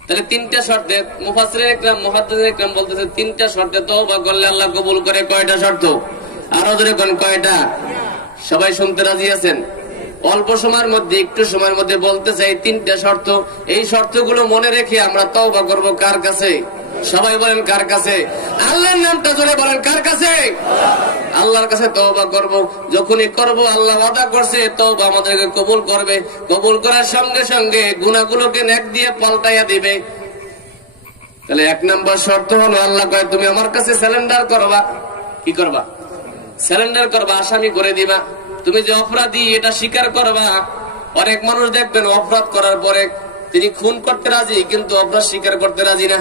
তাহলে তিনটা শর্তে মুফাসসিরিন ইকরাম, মুহাদ্দিসিন ইকরাম বলতেছে, তিনটা শর্তে তওবা করলে আল্লাহ কবুল করে। কয়টা শর্ত? আরো জোরে কোন কয়টা? সবাই শুনতে রাজি আছেন? অল্প সময়ের মধ্যে, একটু সময়ের মধ্যে বলতে চাই তিনটা শর্ত। এই শর্তগুলো মনে রেখে আমরা তওবা করব। কার কাছে? সবাই বলেন কার কাছে? আল্লাহর নামটা জোরে বলেন, কার কাছে? আল্লাহর কাছে তওবা করব। যখনই করব, আল্লাহ ওয়াদা করছে তওবা আমাদেরকে কবুল করবে। কবুল করার সঙ্গে সঙ্গে গুনাহগুলোকে নেক দিয়ে পাল্টাইয়া দিবে। তাহলে এক নাম্বার শর্ত হলো, আল্লাহ কয় তুমি আমার কাছে সারেন্ডার করবা। কি করবা? সারেন্ডার করবা, আসামি করে দিবা। তুমি যে অপরাধী এটা স্বীকার করবা। অনেক মানুষ দেখবেন অপরাধ করার পরে তিনি খুন করতে রাজি, কিন্তু অপরাধ স্বীকার করতে রাজি না।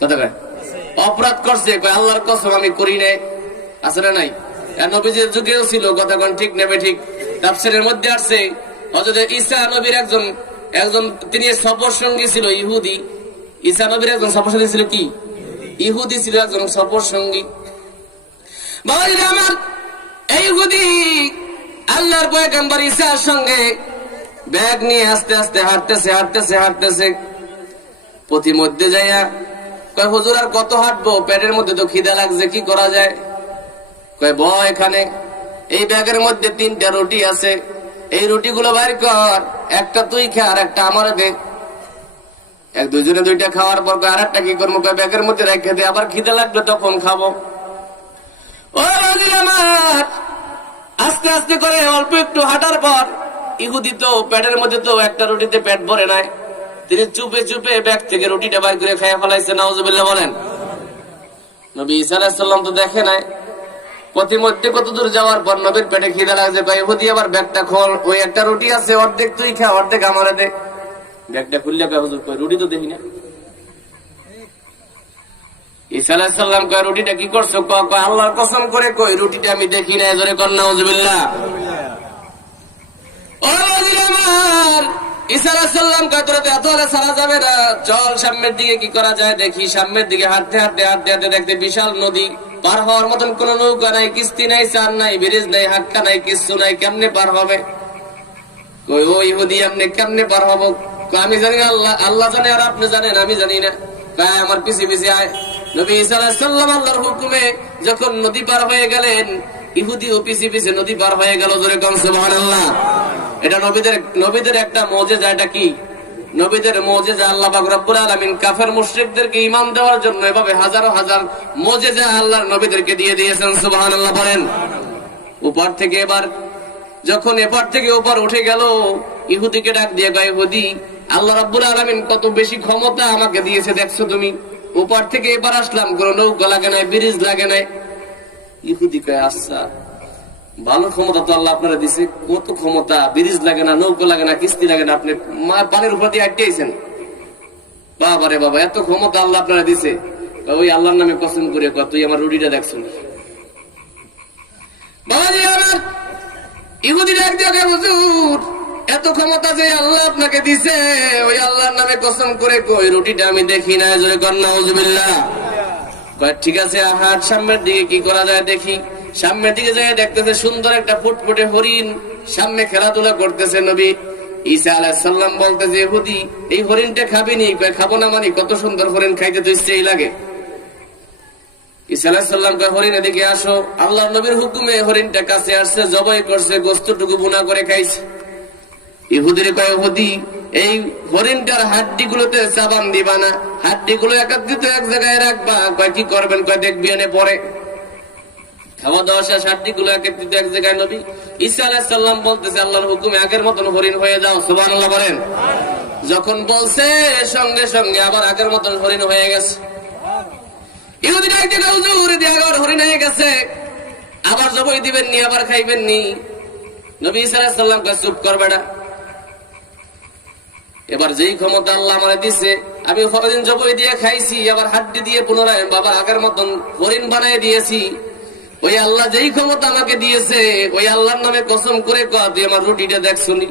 কথা কয়, অপরাধ করছে, কয় আল্লাহর কসম আমি করি নাই। আছে না নাই? নবীজির যুগেও ছিল, কথা কোন ঠিক নেবে ঠিক। তাফসীরের মধ্যে আসছে হযরত ঈসা নবীর একজন তিনি সফর সঙ্গী ছিল ইহুদি। ঈসা নবীর একজন সফর সঙ্গী ছিল কি? ইহুদি ছিল একজন সফর সঙ্গী। বাবাজিরা আমার, এই ইহুদি আল্লাহর পয়গম্বর ঈসার সঙ্গে ব্যাগ নিয়ে আস্তে আস্তে হাঁটতেছে। পথিমধ্যে যাইয়া কয় হুজুর আর কত হাঁটবো, পেটের মধ্যে তো খিদা লাগছে, কি করা যায়? কয় বয় এখানে, এই ব্যাগের মধ্যে 3টা রুটি আছে, এই রুটিগুলো বাইর কর, একটা তুই খা আর একটা আমার দে। দুইজনে 2টা খাওয়ার পর আর একটা কি করবো? কয় ব্যাগের মধ্যে রেখে দে, আবার খিদে লাগবে তখন খাবো। ও আমার, আস্তে আস্তে করে অল্প একটু হাঁটার পর ইহুদি তো পেটের মধ্যে তো একটা রুটিতে পেট ভরে নাই, তিনি চুপে চুপে ব্যাগ থেকে রুটিটা বাইর করে খাইয়া ফেলাইছে। নাউজুবিল্লাহ বলেন। নবী ঈসা আলাইহিস সালাম তো দেখে নাই। পথিমধ্যে কত দূর যাওয়ার পর নবীর পেটে খিদা লাগছে, কয় ইহুদি আবার ব্যাগটা খোল, ওই একটা রুটি আছে, অর্ধেক তুই খা অর্ধেক আমারে দে। ব্যাগটা খুললে কয় হুজুর কয় রুটি তো দেখি না। ঈসা আলাইহিস সালাম কয় রুটিটা কি করছো? কয় আল্লাহর কসম করে কই রুটিটা আমি দেখি না। জোরে কর নাউজুবিল্লাহ। ও আমার, ঈসা আলাইহিস সালাম কয় তোরা এত হলে সারা যাবে না, চল সামনের দিকে কি করা যায় দেখি। সামনের দিকে হাঁটতে দেখতে বিশাল নদী, পার হওয়ার মতন কোন নৌকা নাই, কিস্তি নাই, চার নাই, ব্রিজ নাই, হাক্কা নাই, কিচ্ছু নাই, কেমনে পার হবে? কই ও ইহুদি আপনি কেমনে পার হবো? আমি জানি আল্লাহ জানে, আর আপনি জানেন, আমি জানি না। কয় আমার পিছে পিছে আয়। নবী ঈসা আলাইহিস সালাম আল্লাহর হুকুমে যখন নদী পার হয়ে গেলেন, ইহুদিও পিছে পিছে নদী পার হয়ে গেল। জোরে কোন সুবহানাল্লাহ। এটা নবীদের একটা মুজিজা। এটা কি? নবীদের মুজিজা। আল্লাহ পাক রব্বুল আলামিন কাফের মুশরিকদেরকে ঈমান দেওয়ার জন্য এভাবে হাজারো হাজার মুজিজা আল্লাহর নবীদেরকে দিয়ে দিয়েছেন। সুবহানাল্লাহ বলেন। উপর থেকে এবার যখন এপার থেকে ওপার উঠে গেল, ইহুদিকে ডাক দিয়ে কয় ইহুদি, আল্লাহ রাব্বুল আলামিন কত বেশি ক্ষমতা আমাকে দিয়েছে দেখছো তুমি। ওপার থেকে এবার আসলাম, কোন নৌকা লাগে নাই, ব্রিজ লাগে নাই। ইহুদি কয় আচ্ছা, ভালো ক্ষমতা তো আল্লাহ আপনারা দিছে, কত ক্ষমতা, ব্রিজ লাগে না, নৌকা লাগে না, কিস্তি লাগে না, আপনি পানির উপর দিয়ে আটকেছেন। বাবা রে বাবা, এত ক্ষমতা আল্লাহ আপনারা দিছে। ওই আল্লাহর নামে কসম করে কয় তুই আমার রুটিটা দেখছো। বাবাজি আমার, ইহুদি ডাক দিয়ে কয় হুজুর এত ক্ষমতা যে আল্লাহ আপনাকে দিছে, ওই আল্লাহর নামে কসম করে কই রুটিটা আমি দেখি না। জোরে কর নাউজুবিল্লাহ। কয় ঠিক আছে, হাট সামনের দিকে কি করা যায় দেখি। সামনের দিকে যায় দেখতেছে সুন্দর একটা ফুটফুটে হরিণ সামনে খেলাধুলা করতেছে। নবী ঈসা আলাইহিস সালাম বলতেছে ইহুদি এই হরিণটা খাবি নি? কয় খাবো না। মানে কত সুন্দর হরিণ, খাইতে তো ইচ্ছেই লাগে। ঈসা আলাইহিস সালাম কয় হরিণ এদিকে আসো। আল্লাহর নবীর হুকুমে হরিণটা কাছে আসছে, জবাই করছে, গোশতটুকু বুনা করে খাইছে। ইহুদির কয় ইহুদি এই হরিণটার হাড্ডি গুলোতে চাবান দিবা না, হাড্ডি গুলো একত্রিত এক জায়গায় রাখবা। কয় কি করবেন? কয় দেখবি এনে পরে। খাওয়া দাওয়া শেষ, হাড্ডি গুলো একত্রিত এক জায়গায়। নবী ঈসা আলাইহিস সালাম বলতেছে আল্লাহর হুকুমে আগের মতন হরিণ হয়ে যাও। সুবহানাল্লাহ বলেন। যখন বলছে সঙ্গে সঙ্গে আবার আগের মতন হরিণ হয়ে গেছে। ইহুদি ডাকতে হুজুর আবার হরিণ হয়ে গেছে, আবার জবাই দিবেন নি, আবার খাইবেন নি? নবী ঈসা আলাইহিস সালাম কয় চুপ কর বেটা, এবার যেই ক্ষমতা আল্লাহ আমারে দিছে, আমি হরিণ জবাই দিয়ে খাইছি, আবার হাড্ডি দিয়ে পুনরায় বাবা আগের মতন হরিণ বানাই দিয়েছি। ওই আল্লাহ যেই ক্ষমতা আমাকে দিয়েছে, ওই আল্লাহর নামে কসম করে কয় তুই আমার রুটিটা দেখছো নি?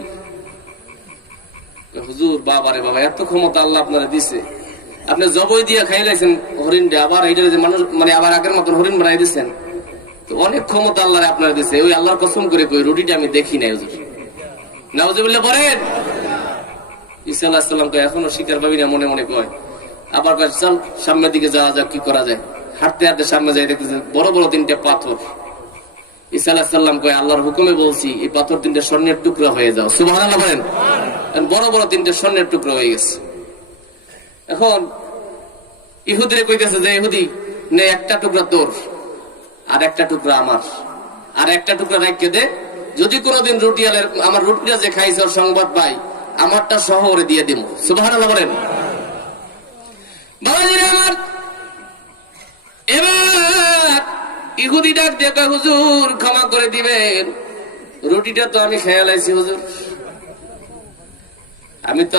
হুজুর বাবারে বাবা, এত ক্ষমতা আল্লাহ আপনারা দিছে, আপনি জবাই দিয়ে খাইলাইছেন হরিণটা, আবার এইটা যে মানুষ মানে আবার আগের মতন হরিণ বানাই দিচ্ছেন, তো অনেক ক্ষমতা আল্লাহ আপনারা দিছে। ওই আল্লাহর কসম করে কই রুটিটা আমি দেখি নাই। হুজুর নাউজুবিল্লাহ বলেন। ঈসা আলাইহিস সালাম কয় এখনো স্বীকার পাবি না? মনে মনে কয়। আবার কয় চল সামনের দিকে যাওয়া যাক, কি করা যায়। হাঁটতে হাঁটতে সামনে যাই দেখতেছে বড় বড় 3টে পাথর। ঈসা আলাইহিস সালাম কয় আল্লাহর হুকুমে বলছি এই পাথর 3টে স্বর্ণের টুকরা হয়ে যাও। সুবহানাল্লাহ বলেন। বড় বড় 3টে স্বর্ণের টুকরা হয়ে গেছে। এখন ইহুদিরে কইতেছে যে ইহুদি নে, একটা টুকরা তোর আর একটা টুকরা আমার, আর একটা টুকরা রাখকে দে, যদি কোনোদিন রুটিয়ালের আমার রুটিটা যে খাইছে ওর সংবাদ পাই, আমারটা শহরে দিয়ে দিব। সুবহানাল্লাহ বলেন। বাবাজিরা আমার, এবার ইহুদি ডাক দিয়ে কয় হুজুর ক্ষমা করে দিবেন, রুটিটা তো আমি খেয়াল আইছি হুজুর, আমি তো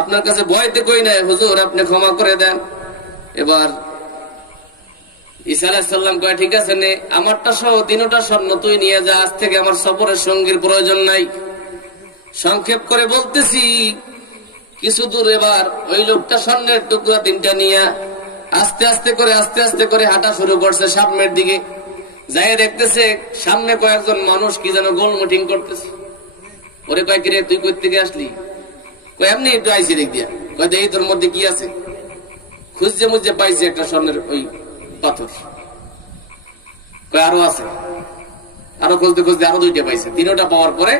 আপনার কাছে ভয়তে কই নাই হুজুর, আপনি ক্ষমা করে দেন। এবার ঈসা আলাইহিস সালাম কয় ঠিক আছে নে, আমারটা সহ 3টা স্বর্ণ তুই নিয়ে যা, আজ থেকে আমার সফরের সঙ্গীর প্রয়োজন নাই। সংক্ষেপ করে বলতেছি, কিছু দূর এবার ওই লোকটা স্বর্ণের টুকরা 3টা নিয়ে আস্তে আস্তে করে হাঁটা শুরু করছে সামনের দিকে। যাই দেখতেছে সামনে কয়েকজন মানুষ কি যেন গোল মিটিং করতেছে। ওরে কয় কিরে তুই কই থেকে আসলি? কয় এমনি একটু আইসি দেখ দিয়া। কয় এই তোর মধ্যে কি আছে? খুঁজছে মুজে পাইছে একটা স্বর্ণের ওই পাথর। কয় আরো আছে, আরো খুঁজতে খুঁজতে আরো 2টা পাইছে। 3টা পাওয়ার পরে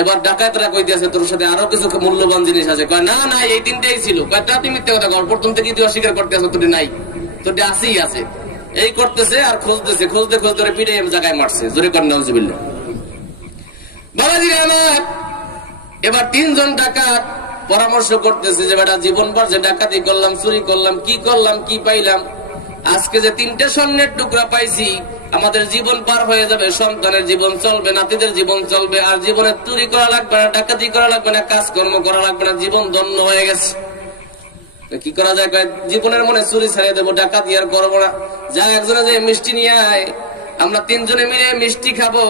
এবার ডাকাতরা কই দিয়েছে তোর সাথে আরো কিছু মূল্যবান জিনিস আছে। কয় না না এই 3টাই ছিল। কয় তা তুমি মিথ্যা কথা কর, প্রথম থেকে তুই অস্বীকার করতে আছো তোর নাই, তোর আসেই আছে। এই করতেছে আর খুঁজতেছে, খুঁজতে খুঁজতে পিঠে জায়গায় মারছে। জোরে কর নাউজুবিল্লাহ। বাবাজি আমার এবার 3জন ডাকাত পরামর্শ করতেছে যে বেটা জীবন ভর যে ডাকাতি করলাম, চুরি করলাম, কি পাইলাম, আজকে যে 3টা স্বর্ণের টুকরা পাইছি আমাদের জীবন পার হয়ে যাবে, সন্তানের জীবন চলবে, নাতিদের জীবন চলবে, আর জীবনে চুরি করা লাগবে না, ডাকাতি করা লাগবে না, কাজকর্ম করা লাগবে না, জীবন ধন্য হয়ে গেছে। কি করা যায়? জীবনের মনে চুরি ছাড়িয়ে দেবো, ডাকাতি আর করবো না। যা একজনে যে মিষ্টি নিয়ে আয়, আমরা 3জনে মিলে মিষ্টি খাবো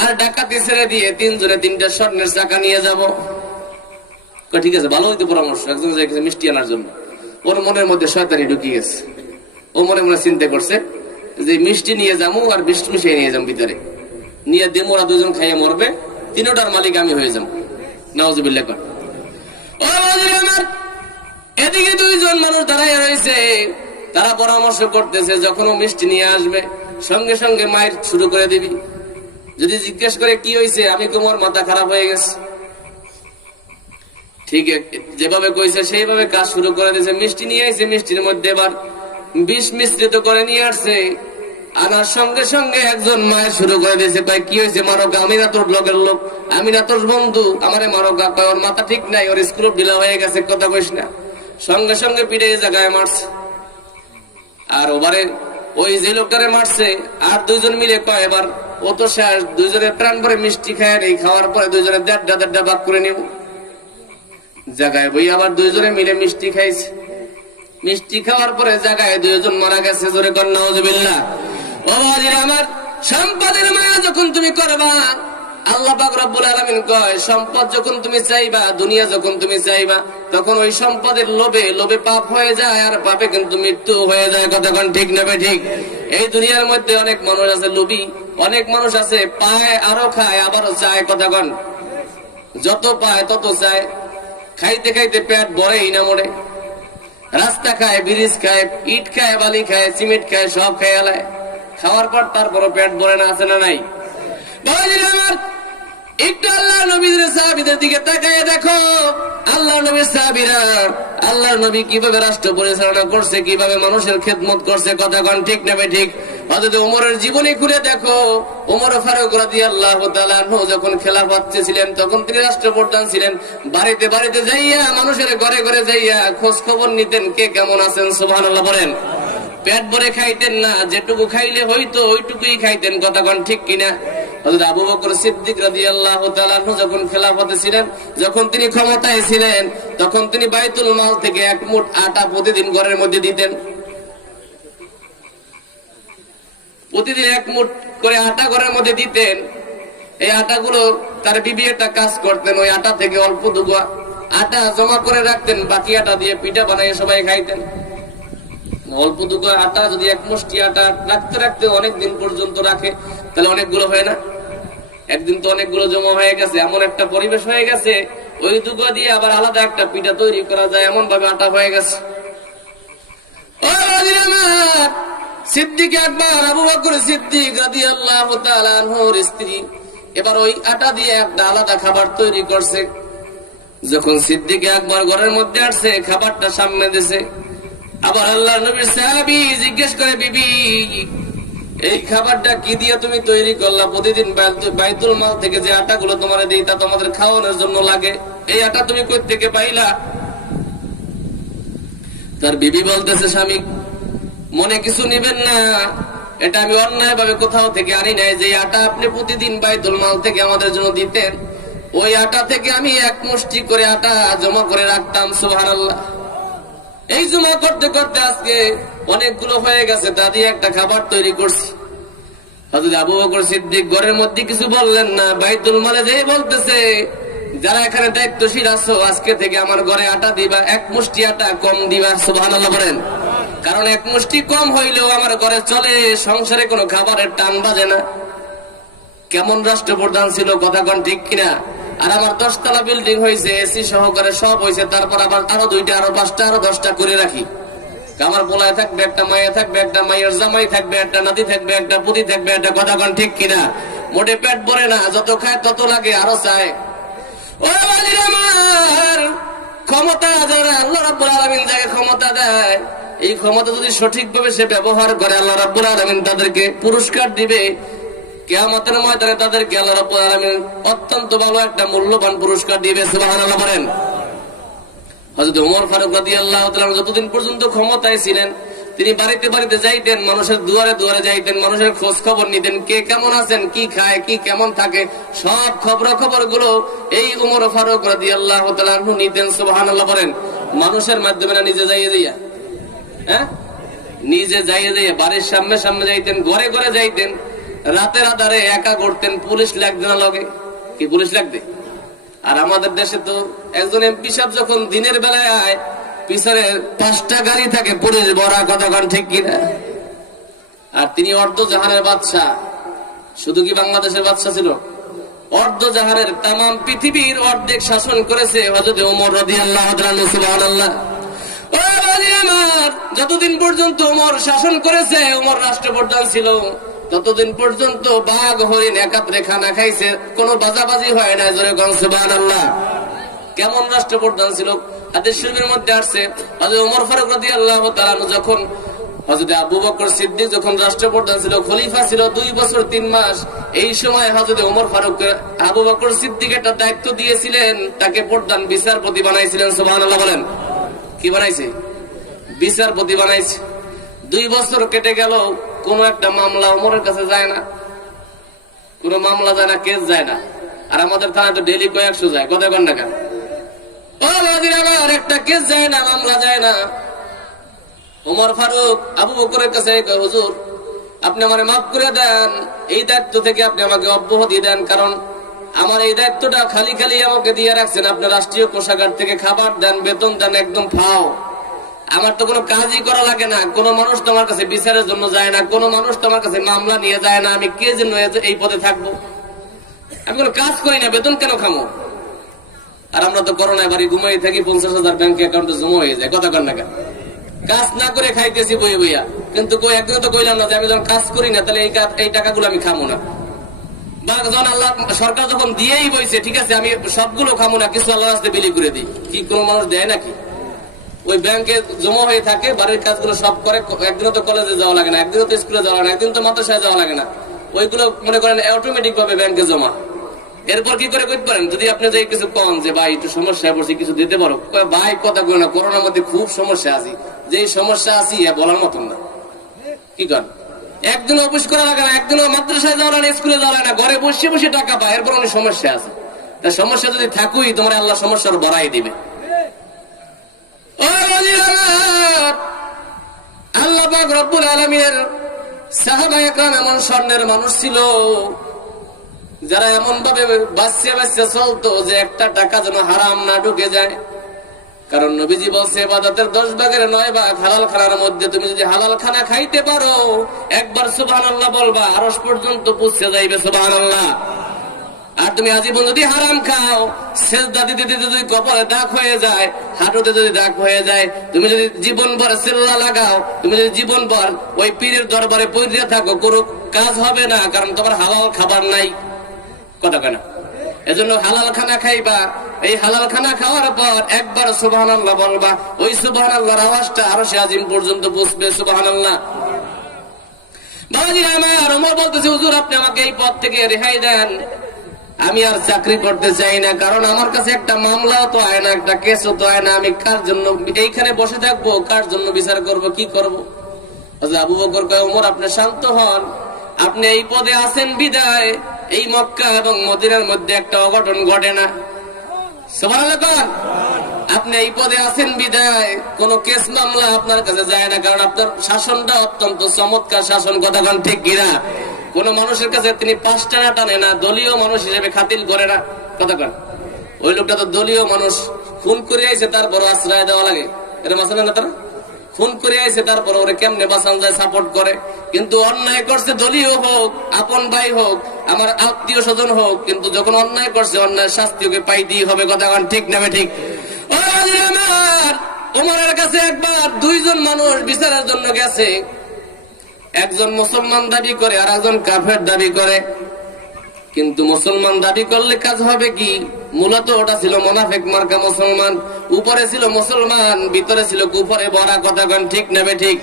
আর ডাকাতি ছেড়ে দিয়ে 3জনে 3টা স্বর্ণের চাকা নিয়ে যাবো। ঠিক আছে, ভালো হইতে পরামর্শ। একজন যে মিষ্টি আনার জন্য ওর মনের মধ্যে শয়তানি ঢুকিয়ে গেছে। ও মনে মনে চিন্তা করছে যে মিষ্টি নিয়ে যাবো আর বিষ মিশিয়ে নিয়ে যাবো, ভিতরে নিয়ে দিয়ে ওরা 2জন খাইয়ে মরবে, 3টার মালিক আমি হয়ে যাবো। নাউজুবিল্লাহ। এদিকে 2জন মানুষ দাঁড়ায় রয়েছে, তারা পরামর্শ করতেছে যখন ও মিষ্টি নিয়ে আসবে সঙ্গে সঙ্গে মায়ের শুরু করে দিবি। যদি জিজ্ঞেস করে কি হয়েছে, আমি তোমার মাথা খারাপ হয়ে গেছে। ঠিক যেভাবে কইছে সেইভাবে কাজ শুরু করে দিয়েছে। মিষ্টি নিয়ে আসছে, মিষ্টির মধ্যে এবার বিষ মিশ্রিত করে নিয়ে আসছে। আনার সঙ্গে সঙ্গে একজন মায়ের শুরু করে দিয়েছে, কয় কি হয়েছে মারোগা, আমি না তোর লগের লোক, আমি না তোর বন্ধু, আমারে মারোগা। কয় ওর মাথা ঠিক নাই, ওর স্ক্রু ঢিলা হয়ে গেছে, কথা কইস না। সঙ্গে সঙ্গে পিঠে জায়গায় মারছে। আর ওবারে ওই যে লোকটারে মারছে আর 2জন মিলে কয় এবার ও তো শেষ, 2জনের প্রাণ ভরে মিষ্টি খায় নেই, খাওয়ার পরে 2জনে 1.5 ভাগ করে নিব। জায়গায় বই আবার 2জনে মিলে মিষ্টি খাইছে। মিষ্টি খাওয়ার পরে জায়গায় 2জন মারা গেছে। জোরে কর নাউজুবিল্লাহ। ও বাজির আমার, সম্পদের মায়া যখন তুমি করবা, আল্লাহ পাক রব্বুল আলামিন কয় সম্পদ যখন তুমি চাইবা, দুনিয়া যখন তুমি চাইবা, তখন ওই সম্পদের লোভে পাপ হয়ে যায়, আর পাপে কিন্তু মৃত্যু হয়ে যায়। কতক্ষণ ঠিক নেবে ঠিক। এই দুনিয়ার মধ্যে অনেক মানুষ আছে লোভী, অনেক মানুষ আছে পায় আরো খায় আবারও চায়। কতক্ষণ যত পায় তত চায়, খাইতে খাইতে পেট ভরেই না মরে। রাস্তা খায়, ব্রিজ খায়, ইট খায়, বালি খায়, সিমেন্ট খায়, সব খায় আলায়। খাওয়ার পর তারপরও পেট ভরে না, আছে না নাই? একটু আল্লাহ নবীর সাহাবীদের দিকে তাকায় দেখো, আল্লাহ নবীর সাহাবীরা আল্লাহর নবী কিভাবে রাষ্ট্র পরিচালনা করছে, কিভাবে মানুষের খেদমত করছে। কতক্ষণ ঠিক নেবে ঠিক। হযরত ওমরের জীবনী খুলে দেখো, ওমর ফারুক রাদিয়াল্লাহু তাআলা আনহু যখন খেলাফত ছিলেন তখন তিনি রাষ্ট্রপ্রধান ছিলেন। বাড়িতে বাড়িতে যাইয়া, মানুষের ঘরে ঘরে যাইয়া খোঁজ খবর নিতেন কে কেমন আছেন। সুবহানাল্লাহ বলেন। পেট ভরে খাইতেন না, যেটুকু খাইলে হয়তো ওইটুকুই খাইতেন। কতক্ষণ ঠিক কিনা? হযরত আবু বকর সিদ্দিক রাদিয়াল্লাহু তাআলা আনহু যখন খেলাফতে ছিলেন, যখন তিনি ক্ষমতায় ছিলেন, তখন তিনি বাইতুল মাল থেকে 1 মুঠ আটা প্রতিদিন ঘরের মধ্যে দিতেন। প্রতিদিন 1 মুঠ করে আটা ঘরের মধ্যে দিতেন। এই আটাগুলো তার বিবি একটা কাজ করতেন, ওই আটা থেকে অল্প দুগা আটা জমা করে রাখতেন, বাকি আটা দিয়ে পিঠা বানিয়ে সবাই খাইতেন। অল্প দুগা আটা যদি 1 মুষ্টি আটা রাখতে রাখতে অনেক দিন পর্যন্ত রাখে, তাহলে অনেকগুলো হয় না? একদিন তো অনেকগুলো জমা হয়ে গেছে, এমন একটা পরিবেশ হয়ে গেছে, ওই দুগা দিয়ে আবার আলাদা একটা পিঠা তৈরি করা যায়, এমন ভাবে আটা হয়ে গেছে। সিদ্দিক আকবর আবু বকর সিদ্দিক রাদিয়াল্লাহু তাআলা আনহুর স্ত্রী এবার ওই আটা দিয়ে একটা আলাদা খাবার তৈরি করছে। যখন সিদ্দিক আকবর ঘরের মধ্যে আসছে, খাবারটা সামনে দিয়েছে, আবার আল্লাহর নবীর সাহাবী জিজ্ঞেস করে, বিবি এই খাবারটা কি দিয়ে তুমি তৈরি করলা? প্রতিদিন বাইতুল মাল থেকে যে আটাগুলো তোমার দেই তা তোমাদের খাওয়ানোর জন্য লাগে, এই আটা তুমি কই থেকে পাইলা? তার বিবি বলতেছে, স্বামী মনে কিছু নিবেন না, এটা আমি অন্যায় ভাবে কোথাও থেকে আনি নাই। যে আটা আপনি প্রতিদিন বাইতুল মাল থেকে আমাদের জন্য দিতেন, ওই আটা থেকে আমি এক মুষ্টি করে আটা জমা করে রাখতাম। সুবহানাল্লাহ। এই জমা করতে করতে আজকে অনেকগুলো হয়ে গেছে, তা দিয়ে একটা খাবার তৈরি করছি। হযরত আবু বকর সিদ্দিক ঘরের মধ্যে কিছু বললেন না, বাইতুল মালে যেয়ে বলতেছে, যারা এখানে দায়িত্বশীল আছো, আজকে থেকে আমার ঘরে আটা দিবা, এক মুষ্টি আটা কম দিবা। সুবহানাল্লাহ বলেন। কারণ এক মুষ্টি কম হইলেও আমার ঘরে চলে, সংসারে কোনো খাবারের টান বাজে না। কেমন রাষ্ট্রপ্রধান ছিল, কথা কোন ঠিক কিনা? আর আমার 10 তলা বিল্ডিং হয়েছে, এসি সহকারে সব হয়েছে, তারপর আবার আরো 2টা, আরো 5টা, আরো 10টা করে রাখি। আমার পোলায় থাকবে, একটা মাইয়া থাকবে, একটা মাইয়ের জামাই থাকবে, একটা নাতি থাকবে, একটা পুতি থাকবে, একটা কথা কোন ঠিক কিনা? মোটে পেট ভরে না, যত খায় তত লাগে, আরো চায়। ও বালির আমার, ক্ষমতা যারা আল্লাহ রাব্বুল আলামিন যাকে ক্ষমতা দেয়, এই ক্ষমতা যদি সঠিকভাবে সে ব্যবহার করে, আল্লাহ রাব্বুল আলামিন তাদেরকে পুরস্কার দিবে। কিয়ামতের ময়দানে তাদেরকে আল্লাহ রাব্বুল আলামিন অত্যন্ত ভালো একটা মূল্যবান পুরস্কার দিবে। সুবহানাল্লাহ বলেন। হযরত ওমর ফারুক রাদিয়াল্লাহু তাআলা যতদিন পর্যন্ত ক্ষমতায় ছিলেন, তিনি বাড়িতে বাড়িতে যাইতেন, মানুষের দুয়ারে দুয়ারে যাইতেন, মানুষের খোঁজ খবর নিতেন, কে কেমন আছেন, কি খায়, কি কেমন থাকে, সব খবর গুলো এই ওমর ফারুক রাদিয়াল্লাহু তাআলা নিতেন। সুবহানাল্লাহ বলেন। মানুষের মাধ্যমে না, নিজে যাইয়ে যাইয়া, নিজে যাইয়ে যাইয়া বাড়ির সামনে সামনে যাইতেন, ঘরে ঘরে যাইতেন, রাতের আধারে একা করতেন। পুলিশ লাগবে না লগে, কি পুলিশ লাগবে? আর আমাদের দেশে তো একজন এমপি সাহেব যখন দিনের বেলায় আয়, পিছনে 5টা গাড়ি থাকে পুলিশ ভরা, কথা কোন ঠিক কিনা? আর তিনি অর্ধ জাহানের বাদশা। শুধু কি বাংলাদেশের বাদশা ছিল? অর্ধ জাহানের তাম পৃথিবীর অর্ধেক শাসন করেছে হযরত ওমর রাদিয়াল্লাহু তাআলা। সুবহানাল্লাহ। ও ভাই আমার, যতদিন পর্যন্ত ওমর শাসন করেছে, ওমর রাষ্ট্রপ্রধান ছিল, ততদিন পর্যন্ত বাঘ হরিণ একাত্রে খানা খাইছে, কোনো বাজাবাজি হয় না। জোরে কোন সুবহানাল্লাহ। কেমন রাষ্ট্রপ্রধান ছিল? হাদিস শরীফের মধ্যে আসছে, হযরত ওমর ফারুক রাদিয়াল্লাহু তাআলা যখন, হযরত আবু বকর সিদ্দিক যখন রাষ্ট্রপ্রধান ছিল, খলিফা ছিল 2 বছর 3 মাস, এই সময় হযরত ওমর ফারুক আবু বকর সিদ্দিক একটা দায়িত্ব দিয়েছিলেন, তাকে প্রধান বিচারপতি বানাইছিলেন। সুবহানাল্লাহ বলেন। কি বানাইছে? বিচারপতি বানাইছে। 2 বছর কেটে গেল, কোন একটা মামলা ওমরের কাছে যায় না, কোন মামলা যায় না, কেস যায় না। আর আমাদের থানায় তো ডেইলি কয়েকশো যায়, কথা কন না কেন? একটা কেস যায় না, মামলা যায় না। ওমর ফারুক আবু বকরের কাছে, হুজুর আপনি আমারে মাফ করে দেন, এই দায়িত্ব থেকে আপনি আমাকে অব্যাহতি দেন, কারণ আমার এই দায়িত্বটা খালি খালি আমাকে দিয়ে রাখছেন। আপনি রাষ্ট্রীয় কোষাগার থেকে খাবার দেন, বেতন দেন, একদম ফাও। আমার তো কোনো কাজই করা লাগে না, কোনো মানুষ তো আমার কাছে বিচারের জন্য যায় না, কোনো মানুষ তো আমার কাছে মামলা নিয়ে যায় না, আমি কে জন্য এই পদে থাকবো? আমি কোনো কাজ করি না, বেতন কেন খামো? আর আমরা তো করোনায় বাড়ি ঘুমাই থাকি, 50,000 ব্যাংক অ্যাকাউন্টে জমা হয়ে যায়, কথা কন না কেন? কাজ না করে খাইতেছি বইয়ে বইয়া, কিন্তু একদিন তো কইলাম না যে আমি যখন কাজ করি না, তাহলে এই টাকাগুলো আমি খামো না। বা যখন আল্লাহ সরকার যখন দিয়েই বইছে, ঠিক আছে আমি সবগুলো খামো না, কিছু আল্লাহর রাস্তায় বিলি করে দিই। কি কোনো মানুষ দেয় নাকি? ওই ব্যাংকে জমা হয়ে থাকে, বাড়ির কাজগুলো সব করে। একদিনও তো কলেজে যাওয়া লাগে না, একদিনও তো স্কুলে যাওয়া লাগে না, একদিন তো মাদ্রাসায় যাওয়া লাগে না, ওইগুলো মনে করেন অটোমেটিক ভাবে ব্যাংকে জমা। এরপর কি করে করতে পারেন? যদি আপনি যে কিছু কন যে ভাই একটু সমস্যায় পড়ছি, কিছু দিতে পারো, ভাই কথা কই না, করোনার মধ্যে খুব সমস্যা আছি, যে সমস্যা আছি বলার মতন না। কি করেন? একদিন অফিস করা লাগে না, একদিনও মাদ্রাসায় যাওয়া লাগে না, স্কুলে যাওয়া লাগে না, ঘরে বসে বসে টাকা পায়, এরপর অনেক সমস্যা আছে। তা সমস্যা যদি থাকুই, তোমার আল্লাহ সমস্যার বাড়াই দিবে। আল্লাহ পাক রব্বুল আলামিনের সাহাবায়ে কেরাম এমন স্বর্ণের মানুষ ছিল, যারা এমন ভাবে বাঁচিয়ে বাঁচিয়ে চলতো যে একটা টাকা যেন হারাম না ঢুকে যায়। কারণ নবীজি বলছে, ইবাদতের 10 ভাগের 9 ভাগ হালাল খানার মধ্যে। তুমি যদি হালাল খানা খাইতে পারো, একবার সুবহানাল্লাহ বলবা, আরশ পর্যন্ত পৌঁছে যাইবে। সুবহানাল্লাহ। আর তুমি আজীবন যদি হারাম খাও, সেজদা দিতে দিতে যদি কপালে দাগ হয়ে যায়, হাঁটুতে যদি দাগ হয়ে যায়, তুমি যদি জীবন ভর সিল্লা লাগাও, তুমি যদি জীবন ভর ওই পীরের দরবারে পইরা থাকো, কোনো কাজ হবে না, কারণ তোমার হালাল খাবার নাই। কথা কেন? এজন্য হালাল খানা খাইবা, এই হালাল খানা খাওয়ার পর একবার সুবহানাল্লাহ বলবা, ওই সুবহানাল্লাহর আওয়াজটা আরশে আজিম পর্যন্ত পৌঁছবে। সুবহানাল্লাহ। বাবাজি আমার, ওমর বলতেছে, হুজুর আপনি আমাকে এই পদ থেকে রেহাই দেন, আমি আর চাকরি করতে চাই না, কারণ আমার কাছে একটা মামলাও তো আয় না, একটা কেসও তো আয় না, আমি কার জন্য এইখানে বসে থাকবো, কার জন্য বিচার করব, কি করব? আবু বকর কয়, ওমর আপনি শান্ত হন, আপনি এই পদে আছেন বিদায় এই মক্কা এবং মদিনার মধ্যে একটা অঘটন ঘটে না। সুবহানাল্লাহ কোন? আপনি এই পদে আছেন বিদায় কোন কেস মামলা আপনার কাছে যায় না, কারণ আপনার শাসনটা অত্যন্ত চমৎকার শাসন। কথা কোন ঠিক কিনা? কোন মানুষের কাছে তিনি 5 টানা টানে না, দলীয় মানুষ হিসেবে খাতিল করে না। কথা কোন? ওই লোকটা তো দলীয় মানুষ, খুন করে আইছে তারপর আশ্রয় দেওয়া লাগে, এটা মাসালা না? তারা খুন করে আইছে তারপর ওরে কেমনে বাঁচান যায় সাপোর্ট করে। কিন্তু অন্যায় করছে, দলীয় হোক, আপন ভাই হোক, আমার আত্মীয় স্বজন হোক, কিন্তু যখন অন্যায় করছে অন্যায় শাস্তি ওকে পাইতেই হবে। কথা কোন ঠিক না ঠিক? ওমরের কাছে একবার 2 জন মানুষ বিচারের জন্য গেছে, একজন মুসলমান দাবি করে আর একজন কাফের দাবি করে। কিন্তু মুসলমান দাবি করলে কাজ হবে কি? মূলত ওটা ছিল মুনাফিক মার্কা মুসলমান, উপরে ছিল মুসলমান, ভিতরে ছিল কুফরে ভরা। কথা কোন ঠিক না ঠিক?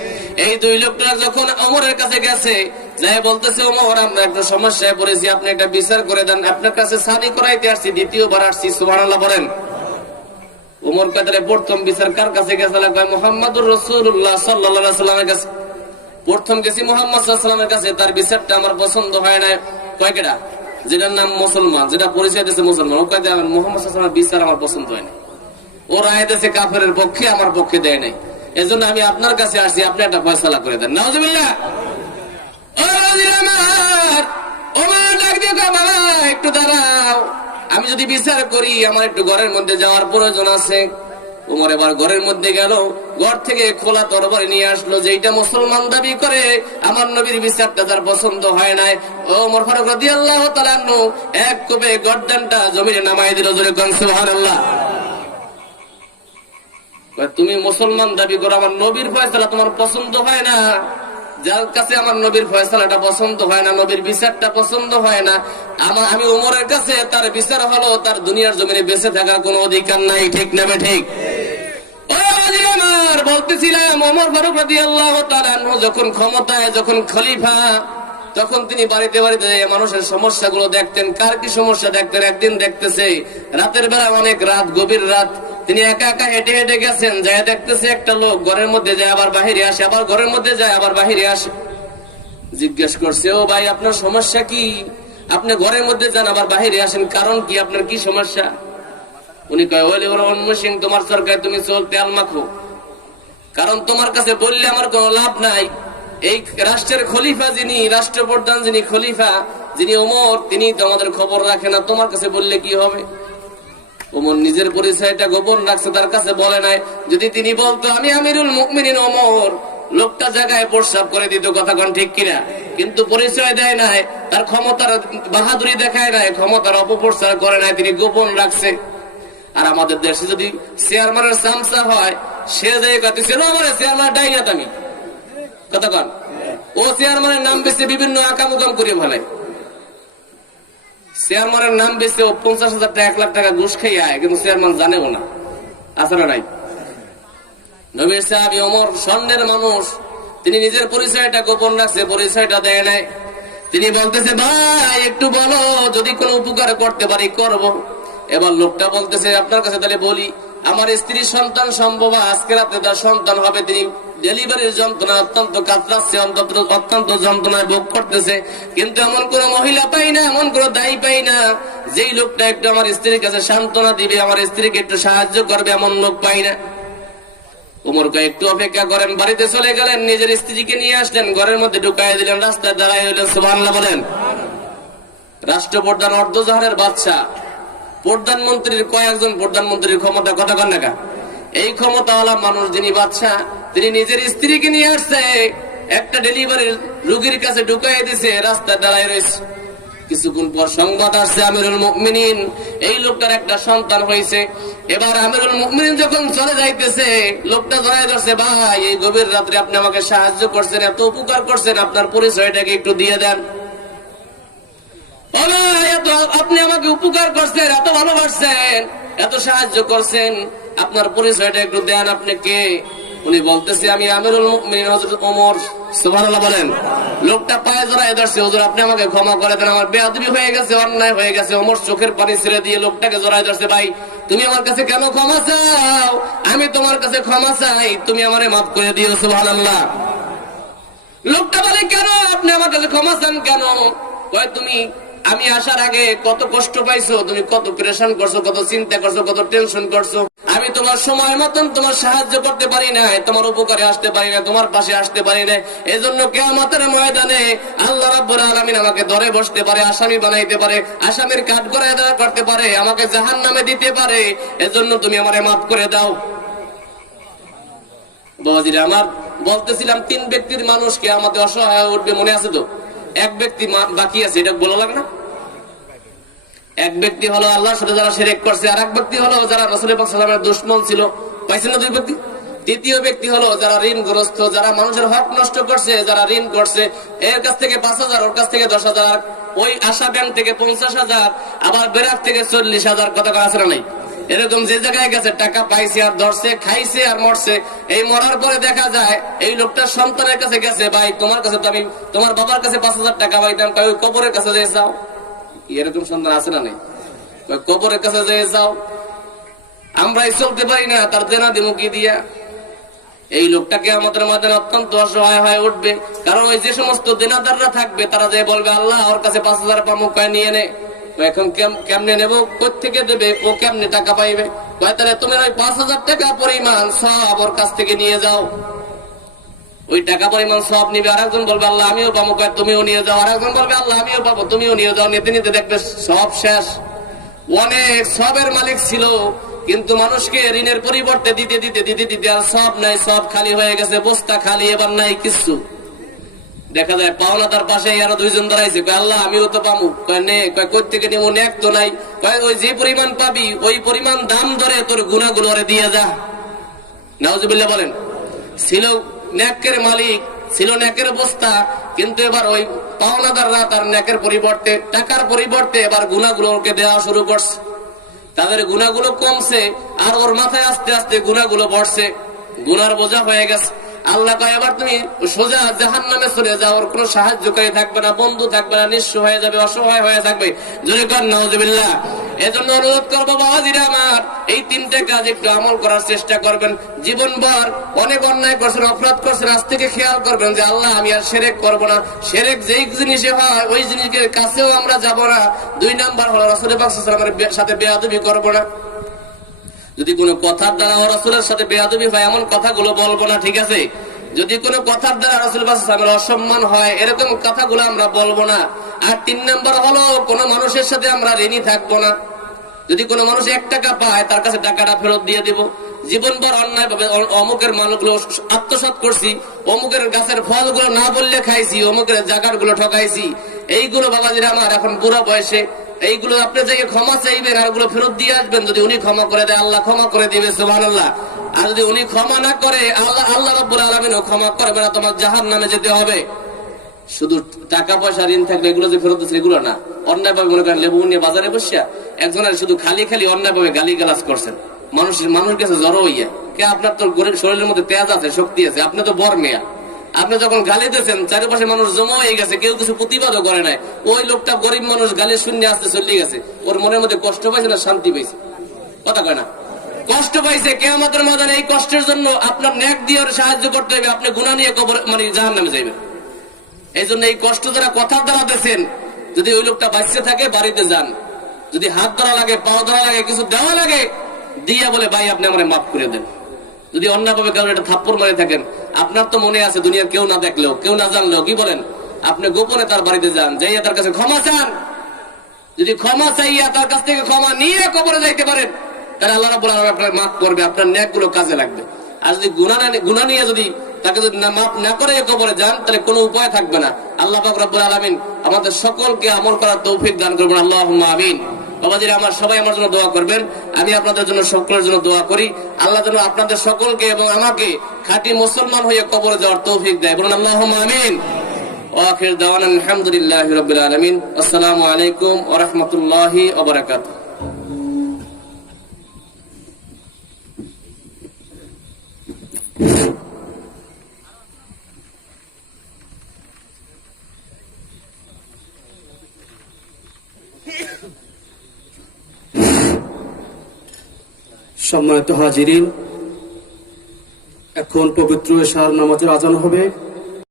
এই 2 লোকটা যখন ওমরের কাছে গেছে, যাই বলতেছে, ওমর আমরা একটা সমস্যায় পড়েছি, আপনি একটা বিচার করে দেন, আপনার কাছে সানি করাইতে আসছি, দ্বিতীয়বার আসছি। সুবহানাল্লাহ বলেন। ওমর কাদের প্রথম বিচার কার কাছে গেছে? মুহাম্মাদুর রাসূলুল্লাহ সাল্লাল্লাহু আলাইহি ওয়াসাল্লামের কাছে। প্রথম গেছি মুহাম্মদ সাল্লাল্লাহু আলাইহি ওয়াসাল্লামের কাছে, তার বিচারটা আমার পছন্দ হয় না। কয়কেডা? যেটার নাম মুসলমান, যেটা পরিচয় দিয়েছে মুসলমান, ও কয় আমার মুহাম্মদ সাল্লাল্লাহু আলাইহি ওয়াসাল্লামের বিচার আমার পছন্দ হয় না, ও রায় দিয়েছে কাফেরের পক্ষে, আমার পক্ষে দেয় নাই, এজন্য আমি আপনার কাছে আসছি, আপনি একটা ফয়সালা করে দেন। নাউজুবিল্লাহ। ও রাজিল আমার, ওমর ডাক দিয়ে কয়, বাবা একটু দাঁড়াও, আমি যদি বিচার করি আমার একটু ঘরের মধ্যে যাওয়ার প্রয়োজন আছে। ওমর এবার ঘরের মধ্যে গেল, ঘর থেকে খোলা তরবারি নিয়ে আসলো, যেটা মুসলমান দাবি করে আমার নবীর বিচারটা তার পছন্দ হয় নাই। ওমর ফারুক রাদিয়াল্লাহু তাআলা আনহু এক কোপে গর্দানটা জমিনে নামাই দিল। জোরে কোন সুবহানাল্লাহ। তুমি মুসলমান দাবি করো, আমার নবীর ফয়সালা তোমার পছন্দ হয় না, যার কাছে আমার নবীর ফয়সালাটা পছন্দ হয় না, নবীর বিচারটা পছন্দ হয় না, আমি ওমরের কাছে তার বিচার হলো তার দুনিয়ার জমিনে বেঁচে থাকার কোনো অধিকার নাই। ঠিক না ঠিক? বলতেছিলাম, ওমর ফারুক রাদিয়াল্লাহু তাআলা আনহু যখন ক্ষমতায়, যখন খলিফা, তখন তিনি বাড়িতে বাড়িতে মানুষের সমস্যাগুলো দেখতেন। কার কি সমস্যা দেখতেন? একদিন দেখতেছে রাতের বেলা, অনেক রাত, গভীর রাত, তিনি একা একা হেঁটে হেঁটে গেছেন, যায় দেখতেছে একটা লোক ঘরের মধ্যে যায় আবার বাহিরে আসে, আবার ঘরের মধ্যে যায় আবার বাহিরে আসে। জিজ্ঞেস করছে, ও ভাই আপনার সমস্যা কি? আপনি ঘরের মধ্যে যান আবার বাহিরে আসেন, কারণ কি? আপনার কি সমস্যা? উনি কয়, ওলে ওরা অন্য সিং, তোমার সরকার তুমি চল তেল মাখো, কারণ তোমার কাছে বললে আমার কোনো লাভ নাই। এই রাষ্ট্রের খলিফা যিনি, রাষ্ট্রপ্রধান যিনি খলিফা, যিনি ওমর, তিনি তো আমাদের খবর রাখে না, তোমার কাছে বললে কি হবে? ওমর নিজের পরিচয়টা গোপন রাখছে, তার কাছে বলে নাই। যদি তিনি বলতো আমি আমিরুল মুমিনিন ওমর, লোকটা জায়গায় প্রস্রাব করে দিত। কথা কোন ঠিক কিনা? কিন্তু পরিচয় দেয় নাই, তার ক্ষমতার বাহাদুরি দেখায় নাই, ক্ষমতার অপপ্রচার করে নাই, তিনি গোপন রাখছে। আর আমাদের দেশে যদি চেয়ারম্যানের চামচা হয়, সে যে কাতিছে না আমার চেয়ারম্যান ডাইনাত আমি। কথা কন, ও চেয়ারম্যানের নাম বেশি বিভিন্ন আকামুকাম করে ফেলায়। চেয়ারম্যানের নাম বেশি ও 50,000 টাকা 1 লাখ টাকা ঘুষ খেয়ে আয়, কিন্তু চেয়ারম্যান জানেও না। আসলে নাই। নবীর সাহাবী ওমর স্বর্ণের মানুষ, তিনি নিজের পরিচয়টা গোপন রাখছে, পরিচয়টা দেয় নাই। তিনি বলতেছে, ভাই একটু বলো, যদি কোনো উপকার করতে পারি করব। এবার লোকটা বলতেছে, আপনার কাছে তাহলে বলি, আমার স্ত্রীর সন্তান সম্ভব, আজকে রাতে তার সন্তান হবে, তিনি ডেলিভারির যন্ত্রণা অত্যন্ত কাতরাচ্ছে, অত্যন্ত যন্ত্রণায় ভোগ করতেছে, কিন্তু এমন কোন মহিলা পাই না, এমন কোন দায়ী পাই না, যেই লোকটা একটু আমার স্ত্রীর কাছে সান্ত্বনা দিবে, আমার স্ত্রীকে একটু সাহায্য করবে, এমন লোক পাই না। ওমর কয় একটু অপেক্ষা করেন। বাড়িতে চলে গেলেন, নিজের স্ত্রীকে নিয়ে আসলেন, ঘরের মধ্যে ঢুকাই দিলেন, রাস্তায় দাঁড়ায় হইলেন। সুবহানাল্লাহ বলেন। রাষ্ট্রপ্রধান, অর্ধজাহানের বাদশা, প্রধানমন্ত্রীর কয়েকজন প্রধানমন্ত্রীর ক্ষমতা। কথা কন না? এই ক্ষমতাওয়ালা মানুষ যিনি বাদশা, তিনি নিজের স্ত্রীকে নিয়ে আসছে, একটা ডেলিভারির রোগীর কাছে ঢুকাই দিছে, রাস্তায় দাঁড়ায় রয়েছে। কিছুক্ষণ পর সংবাদ আসছে, আমিরুল মুমিনিন, এই লোকটার একটা সন্তান হয়েছে। এবার আমিরুল মুমিনিন যখন চলে যাইতেছে, লোকটা জড়ায় ধরছে, ভাই এই গভীর রাত্রে আপনি আমাকে সাহায্য করছেন, এত উপকার করছেন, আপনার পরিচয়টাকে একটু দিয়ে দেন। আপনি আমাকে উপকার করছেন, এত ভালোবাসছেন, এত সাহায্য করছেন, আপনার পরিচয়টা একটু দেন, আপনি কে? উনি বলতেছে, আমি আমিরুল মুমিনিন হযরত ওমর। সুবহানাল্লাহ বলেন। লোকটা পায়ে জড়ায় ধরছে, হুজুর আপনি আমাকে ক্ষমা করে দেন, আমার বেয়াদবি হয়ে গেছে, অন্যায় হয়ে গেছে। ওমর চোখের পানি ছেড়ে দিয়ে লোকটাকে জড়ায় ধরছে, ভাই তুমি আমার কাছে কেন ক্ষমা চাও? আমি তোমার কাছে ক্ষমা চাই, তুমি আমারে মাফ করে দিও। সুবহানাল্লাহ। লোকটা বলে, কেন আপনি আমার কাছে ক্ষমা চান কেন? কয়, তুমি আমি আসার আগে কত কষ্ট পাইছো, তুমি কত প্রেশান করছো, কত চিন্তা করছো, কত টেনশন করছো। আমি তোমার সময় মতন তোমার সাহায্য করতে পারি নাই, তোমার উপকারে আসতে পারি না, তোমার পাশে আসতে পারি না। এজন্য কিয়ামতের ময়দানে আল্লাহ রাব্বুল আলামিন আমাকে ধরে বসতে পারে, আসামি বানাইতে পারে, আসামির কাঠগড়ায় দাঁড় করতে পারে, আমাকে জাহান্নামে দিতে পারে। এজন্য তুমি আমারে মাফ করে দাও। বাবাজিরা আমার, বলতেছিলাম 3 ব্যক্তির মানুষকে আমাদের অসহায় উঠবে, মনে আছে তো? এক ব্যক্তি বাকি আছে, এটা বলা লাগে না? এক ব্যক্তি হলো আল্লাহর সাথে যারা শিরক করছে, আর এক ব্যক্তি হলো যারা রাসূল পাক সাল্লাল্লাহু আলাইহি ওয়াসাল্লামের দুশমন ছিল। পাইছেন না 2 ব্যক্তি? তৃতীয় ব্যক্তি হলো যারা ঋণগ্রস্ত, যারা মানুষের হক নষ্ট করছে, যারা ঋণ করছে, এর কাছ থেকে 5,000, ওর কাছ থেকে 10,000, ওই আশা ব্যাংক থেকে 50,000, আবার বেরাক থেকে 40,000, কথা আছে না নাই? এরকম যে জায়গায় গেছে টাকা পাইছে আর ধরছে, খাইছে আর মরছে। এই মরার পরে দেখা যায় এই লোকটার সন্তানের কাছে গেছে, ভাই তোমার কাছে তো আমি তোমার বাবার কাছে 5,000 টাকা পাইতাম, ওই কবরের কাছে যেয়ে যাও। এরকম সন্তান আছে না নেই? কবরের কাছে যেয়ে যাও, আমরাই চলতে পারি না, তার দেনা দিমু কি দিয়া? এই লোকটাকে আমাদের মধ্যে অত্যন্ত অসহায় হয়ে উঠবে, কারণ ওই যে সমস্ত দেনাদাররা থাকবে তারা যে বলবে, আল্লাহ ওর কাছে 5,000 পামুক, নিয়ে নে। এখন কেমনে নেবো, কোত্থেকে দেবে, ও কেমনে টাকা পাইবে? তাহলে তুমি ওই 5,000 টাকা পরিমাণ সব ওর কাছ থেকে নিয়ে যাও। ওই টাকা পরিমাণ সব নিবে, আরেকজন বলবে আল্লাহ আমিও পাবো, তুমিও নিয়ে যাও। আরেকজন বলবে আল্লাহ আমিও পাবো, তুমিও নিয়ে যাও। নিতে নিতে দেখবে সব শেষ। অনেক সবের মালিক ছিল, কিন্তু মানুষকে ঋণের পরিবর্তে দিতে দিতে দিতে দিতে আর সব নাই, সব খালি হয়ে গেছে, বস্তা খালি, এবার নাই কিছু। দেখা যায় পাওনাদার পাশে আরো 2 জন দাঁড়াইছে, আল্লাহ আমিও তো পাবো, কই থেকে নিব, নেক তো নাই। ওই যে পরিমাণ পাবি ওই পরিমাণ দাম ধরে তোর গুনাহগুলো দিয়ে যা। নাউজুবিল্লাহ বলেন। ছিল নেকের মালিক, ছিল নেকের বস্তা, কিন্তু এবার ওই পাওনাদাররা তার নেকের পরিবর্তে, টাকার পরিবর্তে এবার গুনাহগুলোকে দেওয়া শুরু করছে। তাদের গুনাহগুলো কমছে, আর ওর মাথায় আস্তে আস্তে গুনাহগুলো বাড়ছে, গুনার বোঝা হয়ে গেছে। আল্লাহ কয়, এবার তুমি সোজা জাহান্নামে চলে যাও, ওর কোনো সাহায্যকারী থাকবে না, বন্ধু থাকবে না, নিঃস্ব হয়ে যাবে, অসহায় হয়ে থাকবে। জোরে কর নাউজুবিল্লাহ। এজন্য অনুরোধ করবো বাবাজিরা আমার, এই 3টে কাজ একটু আমল করার চেষ্টা করবেন। জীবনভর অনেক অন্যায় করছেন, অপরাধ করছেন, আজ থেকে খেয়াল করবেন যে আল্লাহ আমি আর শিরক করবো না। শিরক যেই জিনিসে হয় ওই জিনিসের কাছেও আমরা যাব না। 2 নাম্বার হলো রাসূল পাক সাল্লাল্লাহু আলাইহি ওয়াসাল্লামের সাথে বেয়াদবি করবো না। যদি কোনো কথার দ্বারা রাসূলের সাথে বেয়াদবি হয় এমন কথাগুলো বলবো না, ঠিক আছে? যদি কোনো কথার দ্বারা রাসূল পাক সাল্লাল্লাহু আলাইহি ওয়াসাল্লামের অসম্মান হয় এরকম কথাগুলো আমরা বলবো না। আর 3 নাম্বার হলো কোনো মানুষের সাথে আমরা ঋণী থাকবো না। যদি কোনো মানুষ 1 টাকা পায় তার কাছে টাকাটা ফেরত দিয়ে দিব। জীবনভর অন্যায় ভাবে অমুকের মালগুলো আত্মসাৎ করছি, অমুকের গাছের ফলগুলো না বললে খাইছি, অমুকের জায়গাগুলো ঠকাইছি, এইগুলো বাবাজিরা আমার এখন বুড়া বয়সে এইগুলো আপনি যাকে ক্ষমা চাইবেন আর ওগুলো ফেরত দিয়ে আসবেন। যদি উনি ক্ষমা করে দেয় আল্লাহ ক্ষমা করে দিবে, সুবহানাল্লাহ। আর যদি উনি ক্ষমা না করে আল্লাহ রাব্বুল আলামিনও ক্ষমা করবে না, তোমার জাহান্নামে যেতে হবে। শুধু টাকা পয়সা ঋণ থাকবে এগুলো যে ফেরত দিচ্ছে এগুলো না। অন্যায় ভাবে মনে করেন লেবু নিয়ে বাজারে বসিয়া একজনের শুধু খালি খালি অন্যায় ভাবে গালি গালাজ করছেন, মানুষ কাছে জড়ো হইয়া, কে আপনার তো শরীরের মধ্যে তেজ আছে, শক্তি আছে, আপনি তো বর মেয়া, আপনি যখন গালি দিয়েছেন চারিপাশে মানুষ জমা হয়ে গেছে, কেউ কিছু প্রতিবাদও করে নাই। ওই লোকটা গরিব মানুষ গালি শূন্য আসতে চলে গেছে, ওর মনের মধ্যে কষ্ট পাইছে না শান্তি পাইছে? কথা কয় না, কষ্ট পাইছে। কিয়ামতের ময়দানে এই কষ্টের জন্য আপনার নেক দিয়ে সাহায্য করতে হবে, আপনি গুনাহ নিয়ে কবর মানে জাহান্নামে যাবেন। এই জন্য এই কষ্ট যারা কথার দ্বারা দিয়েছেন, যদি ওই লোকটা বাঁচতে থাকে বাড়িতে যান, যদি হাত ধরা লাগে, পাও ধরা লাগে, কিছু দেওয়া লাগে, দিয়া বলে ভাই আপনি আমারে মাফ করে দেন। যদি অন্যভাবে কারণ এটা থাপ্পড় মারে থাকেন, আপনার তো মনে আছে দুনিয়ার কেউ না দেখলেও, কেউ না জানলেও, কি বলেন, আপনি গোপনে তার বাড়িতে যান, যাইয়া তার কাছে ক্ষমা চান। যদি ক্ষমা চাইয়া তার কাছ থেকে ক্ষমা নিয়ে কবরে যাইতে পারেন, তাহলে আল্লাহ রাব্বুল আলামিন আপনাকে মাফ করবে, আপনার নেকগুলো কাজে লাগবে। আর যদি গুনাহ নিয়ে যদি তাকে যদি মাফ না করে কবরে যান, তাহলে কোনো উপায় থাকবে না। আল্লাহ পাক রব্বুল আলামিন আমাদের সকলকে আমল করার তৌফিক দান করবেন, আল্লাহুম্মা আমিন। বাবাজিরা আমার, সবাই আমার জন্য দোয়া করবেন, আমি আপনাদের জন্য সকলের জন্য দোয়া করি। আল্লাহ যেন আপনাদের সকলকে এবং আমাকে খাঁটি মুসলমান হয়ে কবরে যাওয়ার তৌফিক দেয়, বলুন আল্লাহুম্মা আমিন। ওয়া আখির দাওয়ানা আলহামদুলিল্লাহি রাব্বিল আলামিন। আসসালামু আলাইকুম ওয়া রাহমাতুল্লাহি ওয়া বারাকাতুহু। সম্মানিত হাজিরিন, এখন পবিত্র এশার নামাজের আজান হবে।